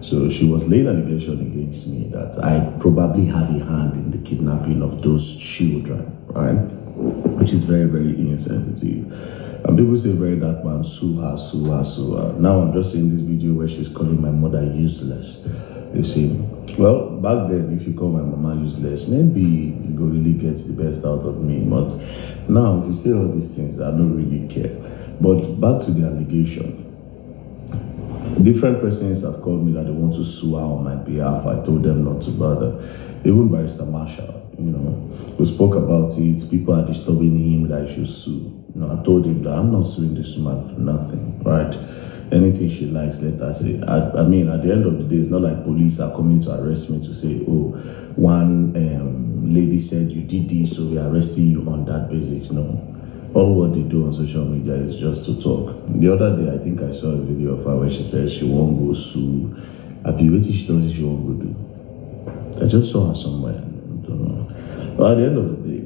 So she was laying an allegation against me that I probably had a hand in the kidnapping of those children, right? Which is very, very insensitive. And people say very dark man, sue her. Now I'm just seeing this video where she's calling my mother useless. You see, well, back then, if you call my mama useless, maybe you go really get the best out of me. But now, if you say all these things, I don't really care. But back to the allegation. Different persons have called me that they want to sue her on my behalf. I told them not to bother. Even Barrister Marshall, we spoke about it. People are disturbing him that I should sue. I told him that I'm not suing this woman for nothing, right? Anything she likes, let her say. I mean, at the end of the day, it's not like police are coming to arrest me to say, oh, one lady said you did this, so we're arresting you on that basis. No. All what they do on social media is just to talk. The other day, I think I saw a video of her where she said she won't go sue. I'll be waiting, she doesn't, she won't go do. I just saw her somewhere. I don't know. But at the end of the day,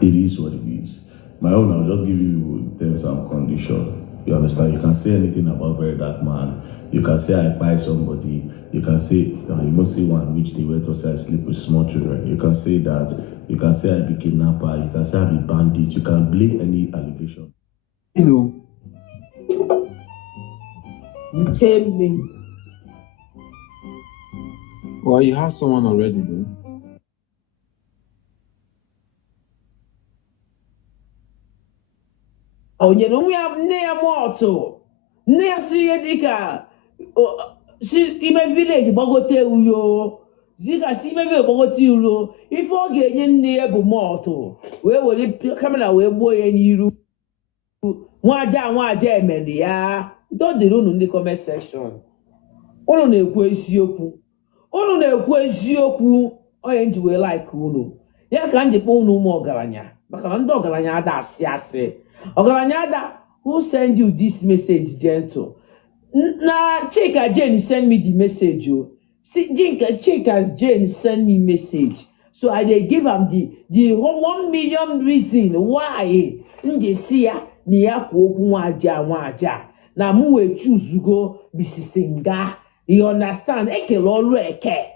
it is what it is. My own, I'll just give you terms and conditions. You understand? You can say anything about very dark man. You can say I buy somebody. You can say, you must see one which they went to say I sleep with small children. You can say that. You can say I be kidnapper. You can say I be bandit. You can blame any allegation. You came late. Well, you have someone already, though. Oh, you know, we have near mortal. Near see Dika. See, in my village, Bogote, yo. Zika, see, maybe a Bogote, if I get in near mortal, where would it come away, boy, and you? Waja, Melia. Don't the room in the comment section. Ono na-ekwu eziokwu onye nji wee like unu ya ka njikpa unu ụmụ ọgaranya maka na ndị ọgaranya ada asị ọgaranya ada who send you this message gentle na Chika Jane send me the message Chika Jane send me message so I dey give am the 1 million reason why nje si ya na ya kwa okwu nwaja na mu wee choose go bisisinga. You understand? Ekele olu eke.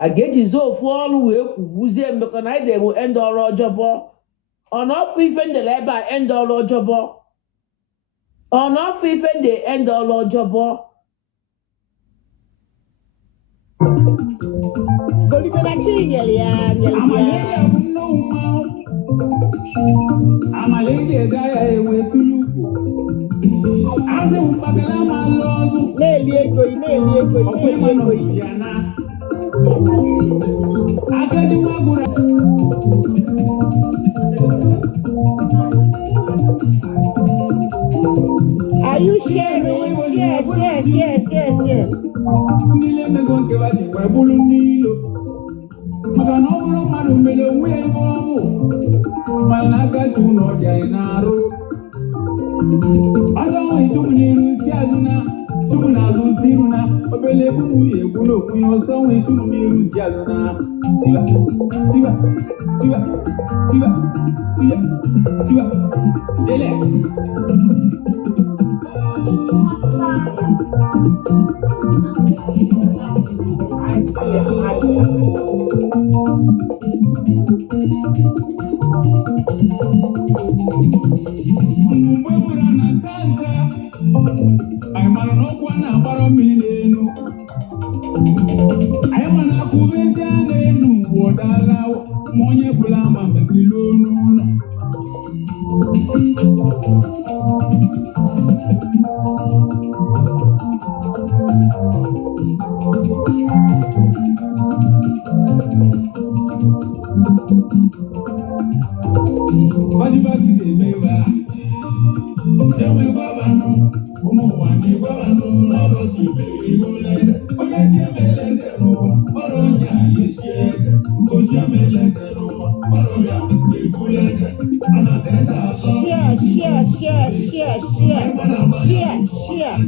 Ageji zo fu olu we kubuzie mbeko na ide will end all ojobo. On off even the labor end all ojobo. On off even the end all ojobo. I'm a lady, I went to you. I said, my lord, are you sharing? Share. Share.